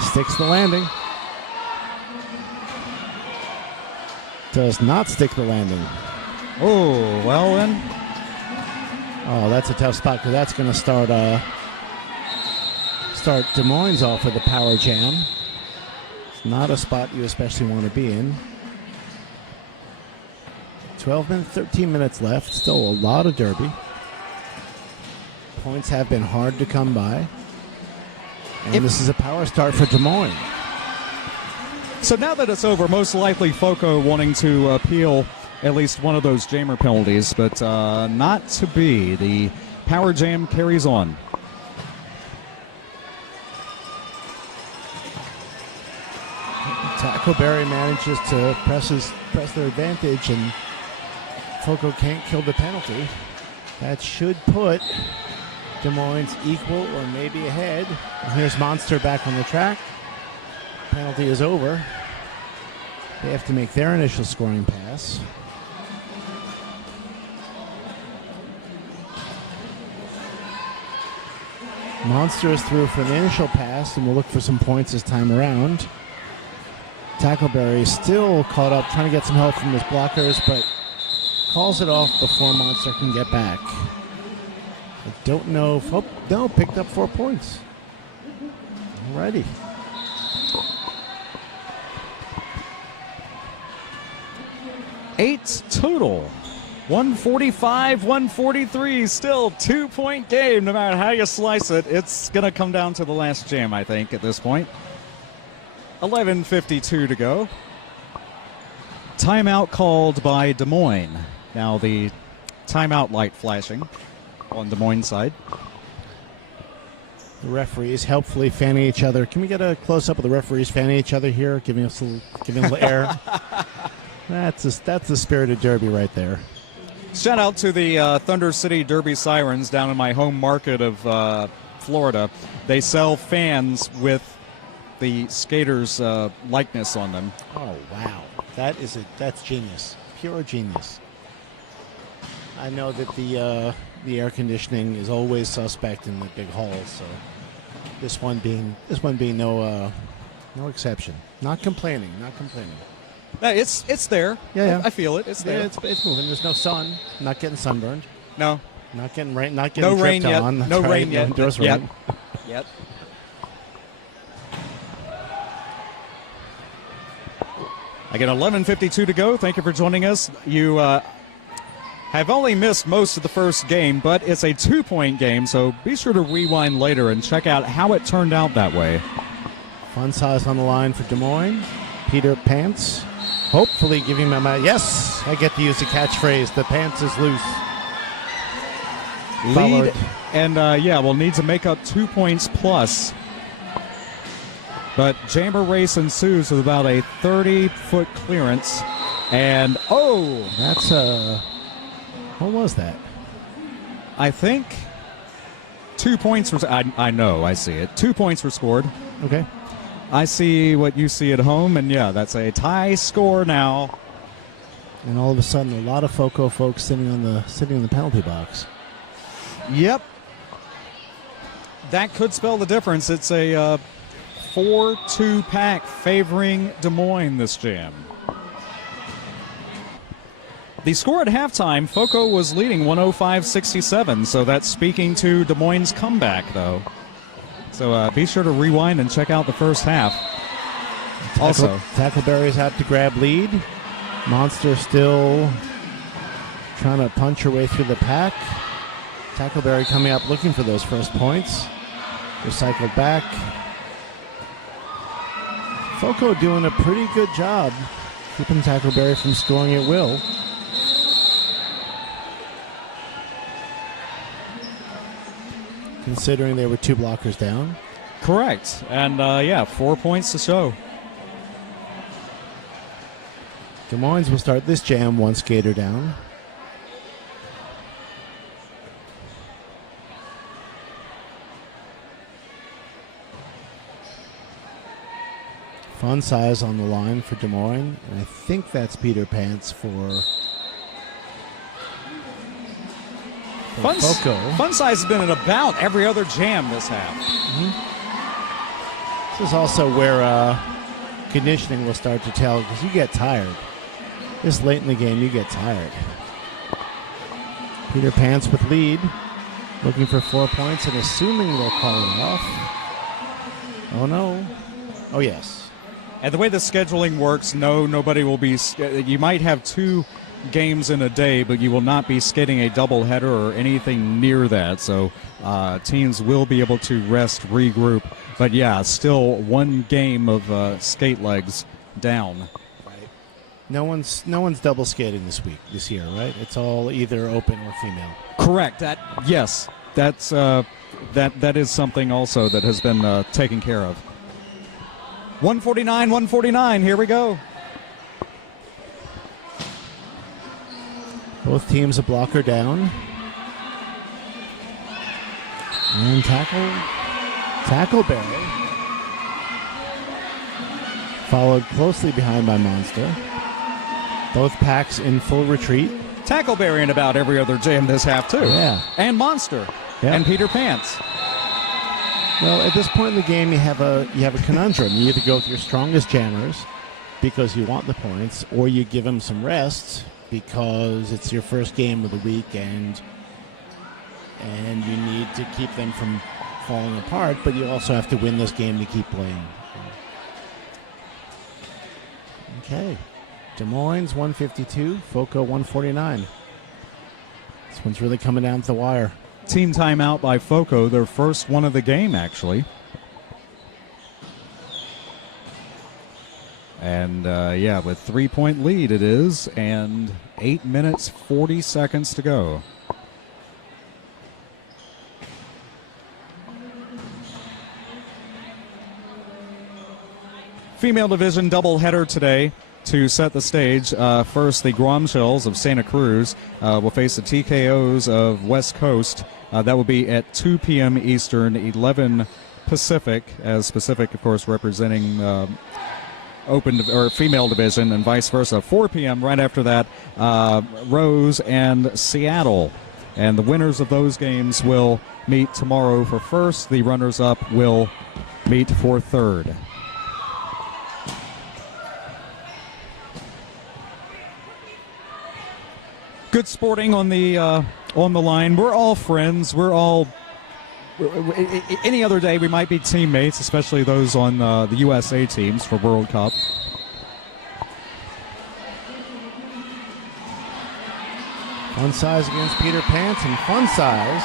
Sticks the landing. Does not stick the landing. Oh, well then. Oh, that's a tough spot because that's going to start Des Moines off with a power jam. It's not a spot you especially want to be in. 12 minutes, 13 minutes left. Still a lot of derby. Points have been hard to come by. And this is a power start for Des Moines. So now that it's over, most likely FoCo wanting to appeal at least one of those jammer penalties, but not to be. The power jam carries on. Tackleberry manages to press their advantage, and FoCo can't kill the penalty. That should put Des Moines equal or maybe ahead. And here's Monster back on the track. Penalty is over. They have to make their initial scoring pass. Monster is through for an initial pass, and we'll look for some points this time around. Tackleberry still caught up, trying to get some help from his blockers, but calls it off before Monster can get back. I don't know if... Oh, no, picked up 4 points. Alrighty. Eight total. 145, 143, still 2-point game. No matter how you slice it, it's going to come down to the last jam, I think, at this point. 11:52 to go. Timeout called by Des Moines. Now the timeout light flashing on Des Moines side. The referees helpfully fanning each other. Can we get a close-up of the referees fanning each other here, giving a little air? That's the spirit of Derby right there. Shout out to the Thunder City Derby Sirens down in my home market of Florida. They sell fans with the skaters' likeness on them. Oh wow, that's genius, pure genius. I know that the air conditioning is always suspect in the big halls, so this one being no exception. Not complaining. It's there. Yeah. I feel it. It's there. Yeah, it's moving. There's no sun. Not getting sunburned. No. Not getting rain. Not getting no rain yet. on. No rain yet. Yet. Again, 11:52 to go. Thank you for joining us. You have only missed most of the first game, but it's a 2-point game, so be sure to rewind later and check out how it turned out that way. Fun size on the line for Des Moines. Peter Pants. Hopefully giving him a yes. I get to use the catchphrase. The pants is loose. Lead, and we'll need to make up 2 points plus. But Jammer race ensues with about a 30-foot clearance. And, that's what was that? I think 2 points were, I know, I see it. 2 points were scored. Okay. I see what you see at home, and yeah, that's a tie score now. And all of a sudden, a lot of FoCo folks sitting in the penalty box. Yep. That could spell the difference. It's a 4-2 pack favoring Des Moines this jam. The score at halftime, FoCo was leading 105-67, so that's speaking to Des Moines' comeback, though. So be sure to rewind and check out the first half. Tackleberry's out to grab lead. Monster still trying to punch her way through the pack. Tackleberry coming up looking for those first points. Recycled back. FoCo doing a pretty good job keeping Tackleberry from scoring at will. Considering they were 2 blockers down. Correct. And 4 points to show. Des Moines will start this jam 1 skater down. Fun size on the line for Des Moines. And I think that's Peter Pants for FoCo. Fun size has been in about every other jam this half. This is also where conditioning will start to tell, because you get tired. This late in the game, you get tired. Peter Pants with lead, looking for 4 points and assuming they'll call it off. Oh no. Oh yes. And the way the scheduling works, nobody will be. You might have 2 games in a day, but you will not be skating a doubleheader or anything near that. So teams will be able to rest, regroup. But yeah, still 1 game of skate legs down. Right. No one's double skating this year, right? It's all either open or female. Correct. That is something also that has been taken care of. 149. Here we go. Both teams a blocker down. And Tackleberry. Followed closely behind by Monster. Both packs in full retreat. Tackleberry in about every other jam this half, too. Yeah. And Monster. Yep. And Peter Pants. Well, at this point in the game, you have a conundrum. You either go with your strongest jammers because you want the points, or you give them some rest because it's your first game of the week and you need to keep them from falling apart, but you also have to win this game to keep playing. Okay. Des Moines 152, FoCo 149. This one's really coming down to the wire. Team timeout by FoCo, their first one of the game, actually. And, yeah, with 3-point lead it is, and 8 minutes, 40 seconds to go. Female division doubleheader today to set the stage. First, the Guam Shells of Santa Cruz will face the TKOs of West Coast. That will be at 2 p.m. Eastern, 11 Pacific, as Pacific, of course, representing open or female division, and vice versa. 4 p.m. right after that, Rose and Seattle. And the winners of those games will meet tomorrow for first. The runners-up will meet for third. Good sporting on the line. We're all friends. We're all. Any other day we might be teammates, especially those on the USA teams for World Cup. Fun Size against Peter Pants, and Fun Size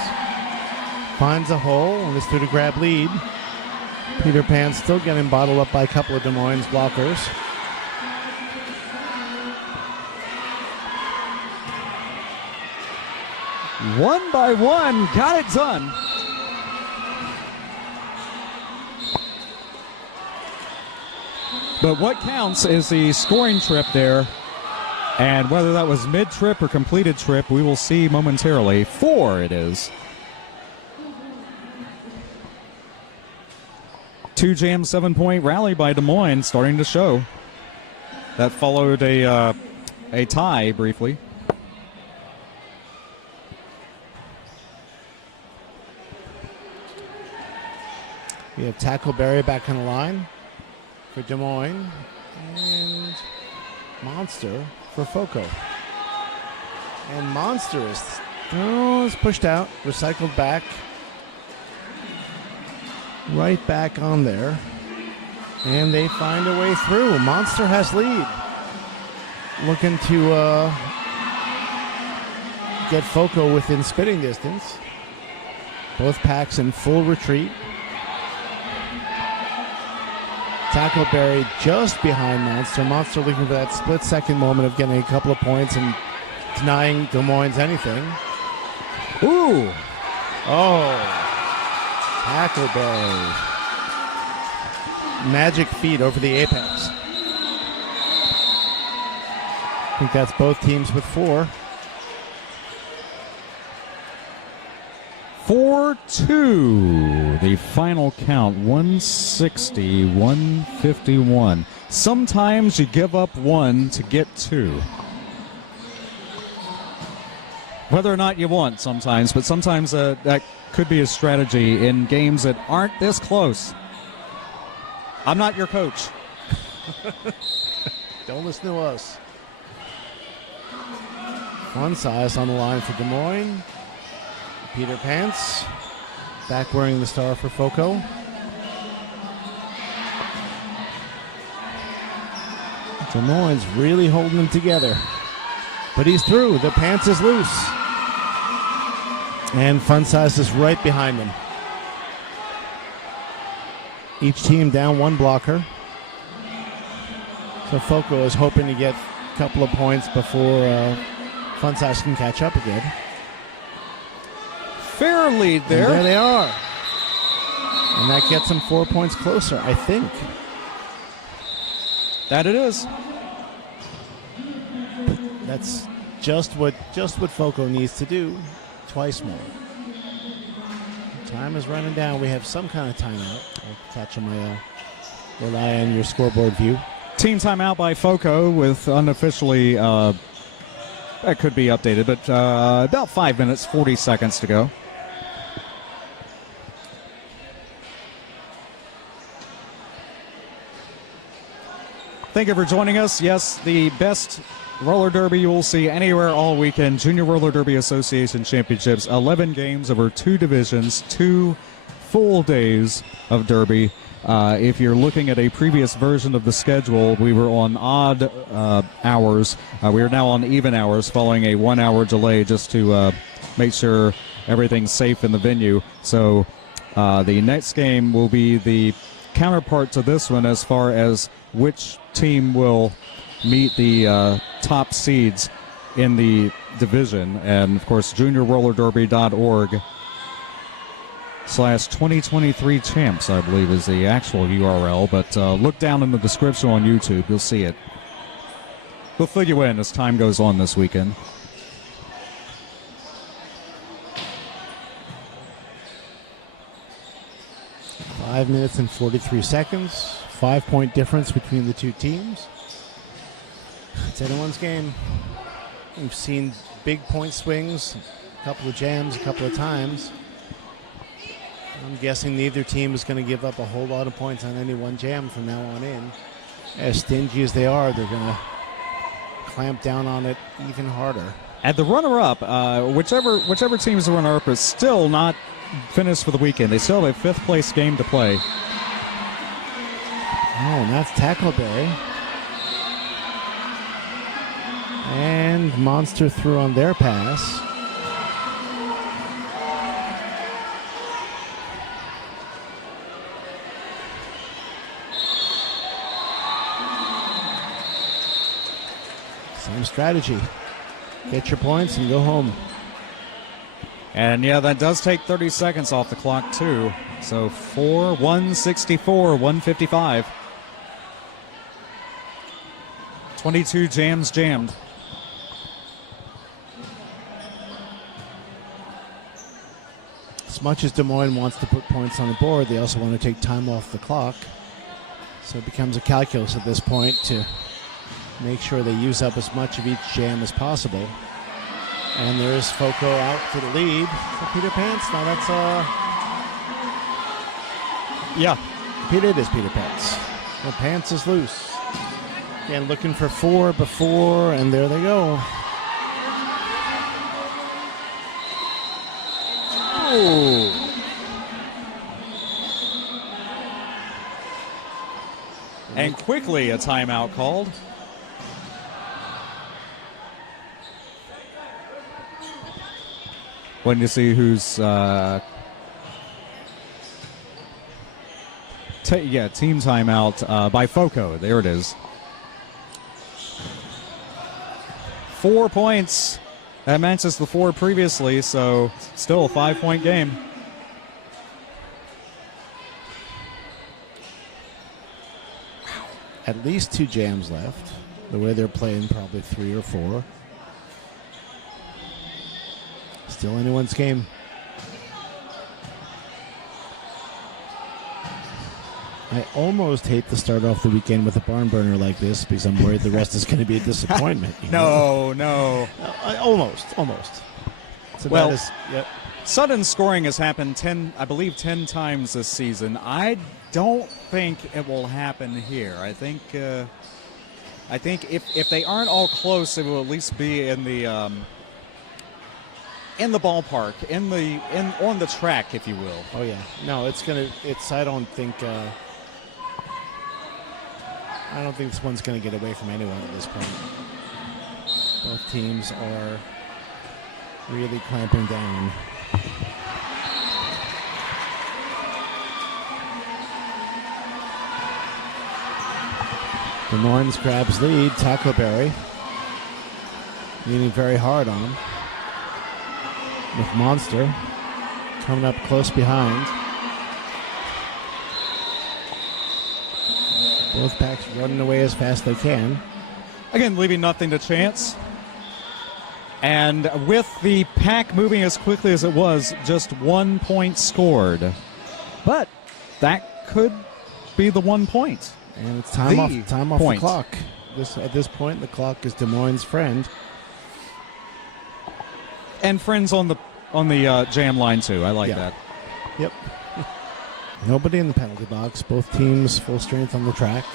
finds a hole and is through to grab lead. Peter Pants still getting bottled up by a couple of Des Moines blockers. One by one, got it done. But what counts is the scoring trip there. And whether that was mid-trip or completed trip, we will see momentarily. 4 it is. 2-jam 7-point rally by Des Moines starting to show. That followed a tie briefly. We have Tackleberry back on the line for Des Moines, and Monster for FoCo. And Monster is pushed out, recycled back, right back on there, and they find a way through. Monster has lead, looking to get FoCo within spitting distance. Both packs in full retreat. Tackleberry just behind Monster. Monster looking for that split-second moment of getting a couple of points and denying Des Moines anything. Ooh! Oh! Tackleberry. Magic feet over the apex. I think that's both teams with 4. 4-2, the final count, 160-151. Sometimes you give up 1 to get 2. Whether or not you want sometimes, but sometimes that could be a strategy in games that aren't this close. I'm not your coach. Don't listen to us. Fun Size on the line for Des Moines. Peter Pants back wearing the star for FoCo. Des Moines really holding them together. But he's through. The Pants is loose. And Fun Size is right behind him. Each team down 1 blocker. So FoCo is hoping to get a couple of points before Fun Size can catch up again. Fair lead there. And there they are. And that gets them 4 points closer, I think. That it is. That's just what FoCo needs to do. Twice more. Time is running down. We have some kind of timeout. I'll catch on my rely on your scoreboard view. Team timeout by FoCo with unofficially, that could be updated, but about 5 minutes, 40 seconds to go. Thank you for joining us. Yes, the best roller derby you will see anywhere all weekend. Junior Roller Derby Association Championships. 11 games over 2 divisions, 2 full days of derby. If you're looking at a previous version of the schedule, we were on odd hours. We are now on even hours following a 1-hour delay just to make sure everything's safe in the venue. So the next game will be the counterpart to this one as far as which team will meet the top seeds in the division. And, of course, juniorrollerderby.org/2023 champs, I believe, is the actual URL. But look down in the description on YouTube. You'll see it. We'll fill you in as time goes on this weekend. Five minutes and 43 seconds. 5-point difference between the two teams. It's anyone's game. We've seen big point swings, a couple of jams, a couple of times. I'm guessing neither team is going to give up a whole lot of points on any one jam from now on in. As stingy as they are, they're going to clamp down on it even harder. And the runner-up, whichever team is the runner-up, is still not finished for the weekend. They still have a fifth-place game to play. Oh, and that's Tackleberry. And Monster threw on their pass. Same strategy. Get your points and go home. And, yeah, that does take 30 seconds off the clock, too. So 164, 155. 22 jams jammed. As much as Des Moines wants to put points on the board, they also want to take time off the clock. So it becomes a calculus at this point to make sure they use up as much of each jam as possible. And there is FoCo out for the lead for Peter Pants. Now that's Yeah. It is Peter Pants. The Pants is loose. Again, looking for 4 before, and there they go. Ooh. And quickly a timeout called. When you see who's team timeout by FoCo. There it is. 4 points. That matches the 4 previously, so still a 5-point game. At least 2 jams left. The way they're playing, probably 3 or 4. Still anyone's game. I almost hate to start off the weekend with a barn burner like this because I'm worried the rest is going to be a disappointment. No. Almost. So well, that is, yep. Sudden scoring has happened 10 times this season. I don't think it will happen here. I think if they aren't all close, it will at least be in the ballpark, on the track, if you will. Oh yeah. No, I don't think this one's going to get away from anyone at this point. Both teams are really clamping down. Des Moines grabs lead. Tackleberry leaning very hard on him. With Monster coming up close behind. Both packs running away as fast as they can. Again, leaving nothing to chance. And with the pack moving as quickly as it was, just 1 point scored. But that could be the 1 point. And it's time off the clock. At this point, the clock is Des Moines' friend. And friends on the jam line, too. I like that. Yep. Nobody in the penalty box. Both teams full strength on the track.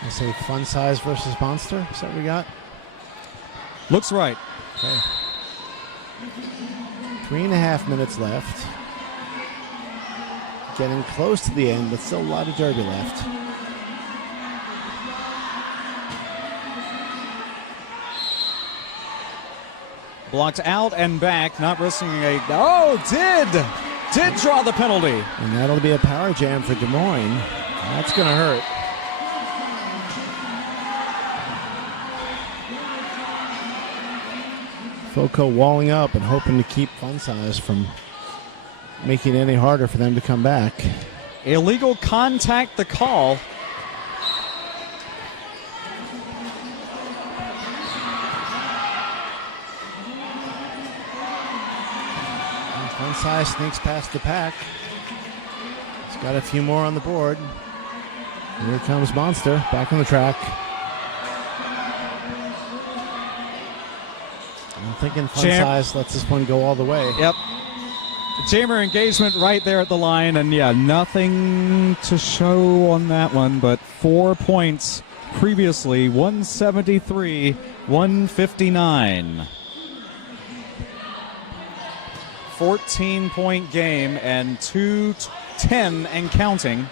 I say Fun Size versus Monster. Is that what we got? Looks right. Okay. 3.5 minutes left. Getting close to the end, but still a lot of derby left. Blocked out and back, not risking did draw the penalty. And that'll be a power jam for Des Moines. That's going to hurt. FoCo walling up and hoping to keep Fun Size from making it any harder for them to come back. Illegal contact, the call. And Fun Size sneaks past the pack. He's got a few more on the board. Here comes Monster back on the track. I'm thinking Fun Size lets this one go all the way. Yep. Jammer engagement right there at the line, and yeah, nothing to show on that one, but 4 points previously, 173, 159. 14-point game and 210 and counting.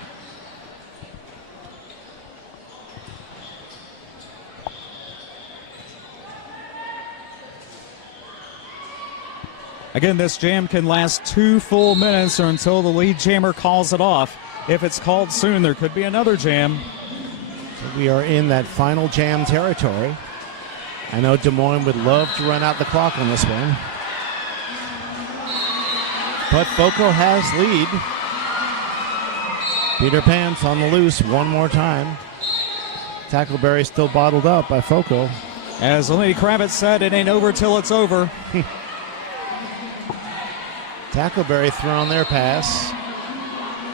Again, this jam can last 2 full minutes or until the lead jammer calls it off. If it's called soon, there could be another jam. So we are in that final jam territory. I know Des Moines would love to run out the clock on this one. But FoCo has lead. Peter Pan's on the loose one more time. Tackleberry still bottled up by FoCo. As Lenny Kravitz said, it ain't over till it's over. Tackleberry throwing their pass.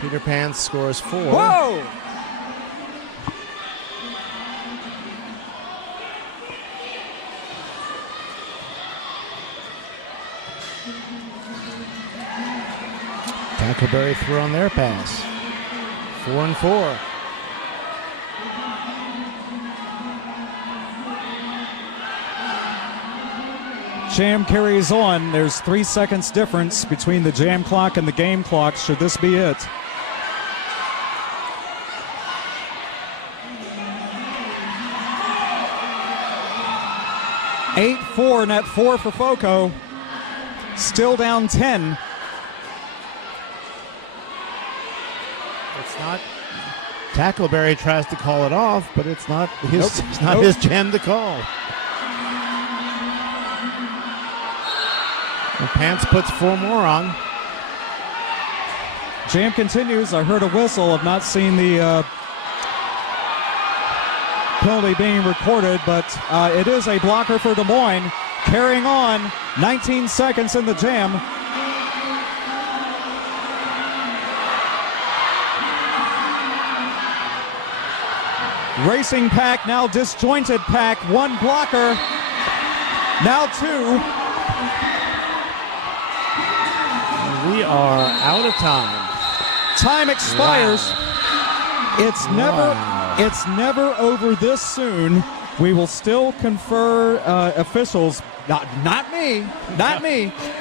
Peter Pan scores 4. Whoa! Tackleberry throwing their pass. 4-4. Jam carries on. There's 3 seconds difference between the jam clock and the game clock. Should this be it? (8-4) net 4 for FoCo. Still down 10. It's not. Tackleberry tries to call it off, but it's not his. Nope. It's not his jam to call. And Pants puts 4 more on. Jam continues. I heard a whistle. I've not seen the penalty being recorded, but it is a blocker for Des Moines. Carrying on, 19 seconds in the jam. Racing pack, now disjointed pack. 1 blocker, now 2. We are out of time. Time expires. Wow. It's never over this soon. We will still confer officials. Not me.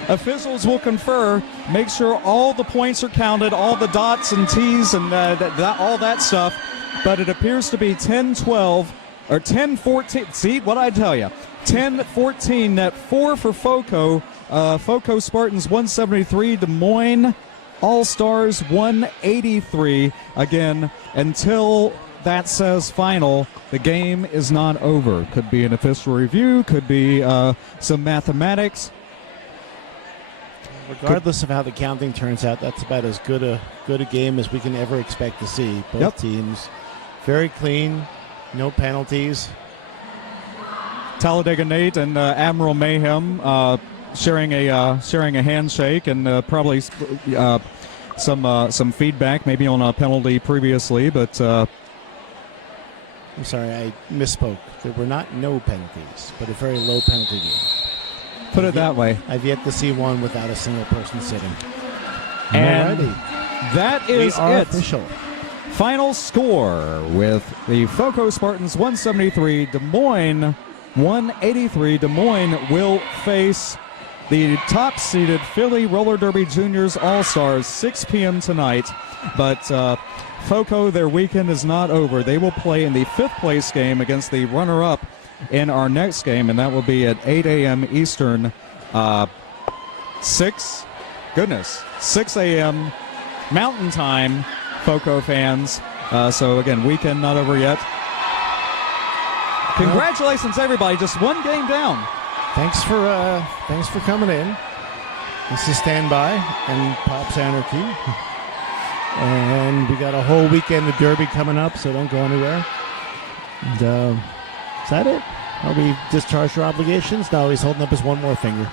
Officials will confer. Make sure all the points are counted, all the dots and T's and all that stuff. But it appears to be 10-12 or 10-14. See what I tell you? 10-14 net 4 for FoCo. FoCo Spartans 173, Des Moines All-Stars 183. Again, until that says final, the game is not over. Could be an official review, could be some mathematics. Regardless of how the counting turns out, that's about as good a game as we can ever expect to see. Both teams very clean, no penalties. Talladega Nate and Admiral Mayhem sharing a handshake and probably some feedback, maybe on a penalty previously, but I'm sorry, I misspoke. There were not no penalties, but a very low penalty game. Put it that way. I've yet to see one without a single person sitting. And that is it. Official. Final score with the FoCo Spartans 173, Des Moines 183. Des Moines will face the top-seeded Philly Roller Derby Juniors All-Stars 6 p.m. tonight. But FoCo, their weekend is not over. They will play in the 5th place game against the runner-up in our next game, and that will be at 8 a.m. Eastern, 6 a.m. Mountain Time, FoCo fans. So, again, weekend not over yet. Congratulations, everybody. Just one game down. Thanks for coming in. This is Standby and Pop's Anarchy. And we got a whole weekend of Derby coming up, so don't go anywhere. And, is that it? Are we discharged our obligations? No, he's holding up his one more finger.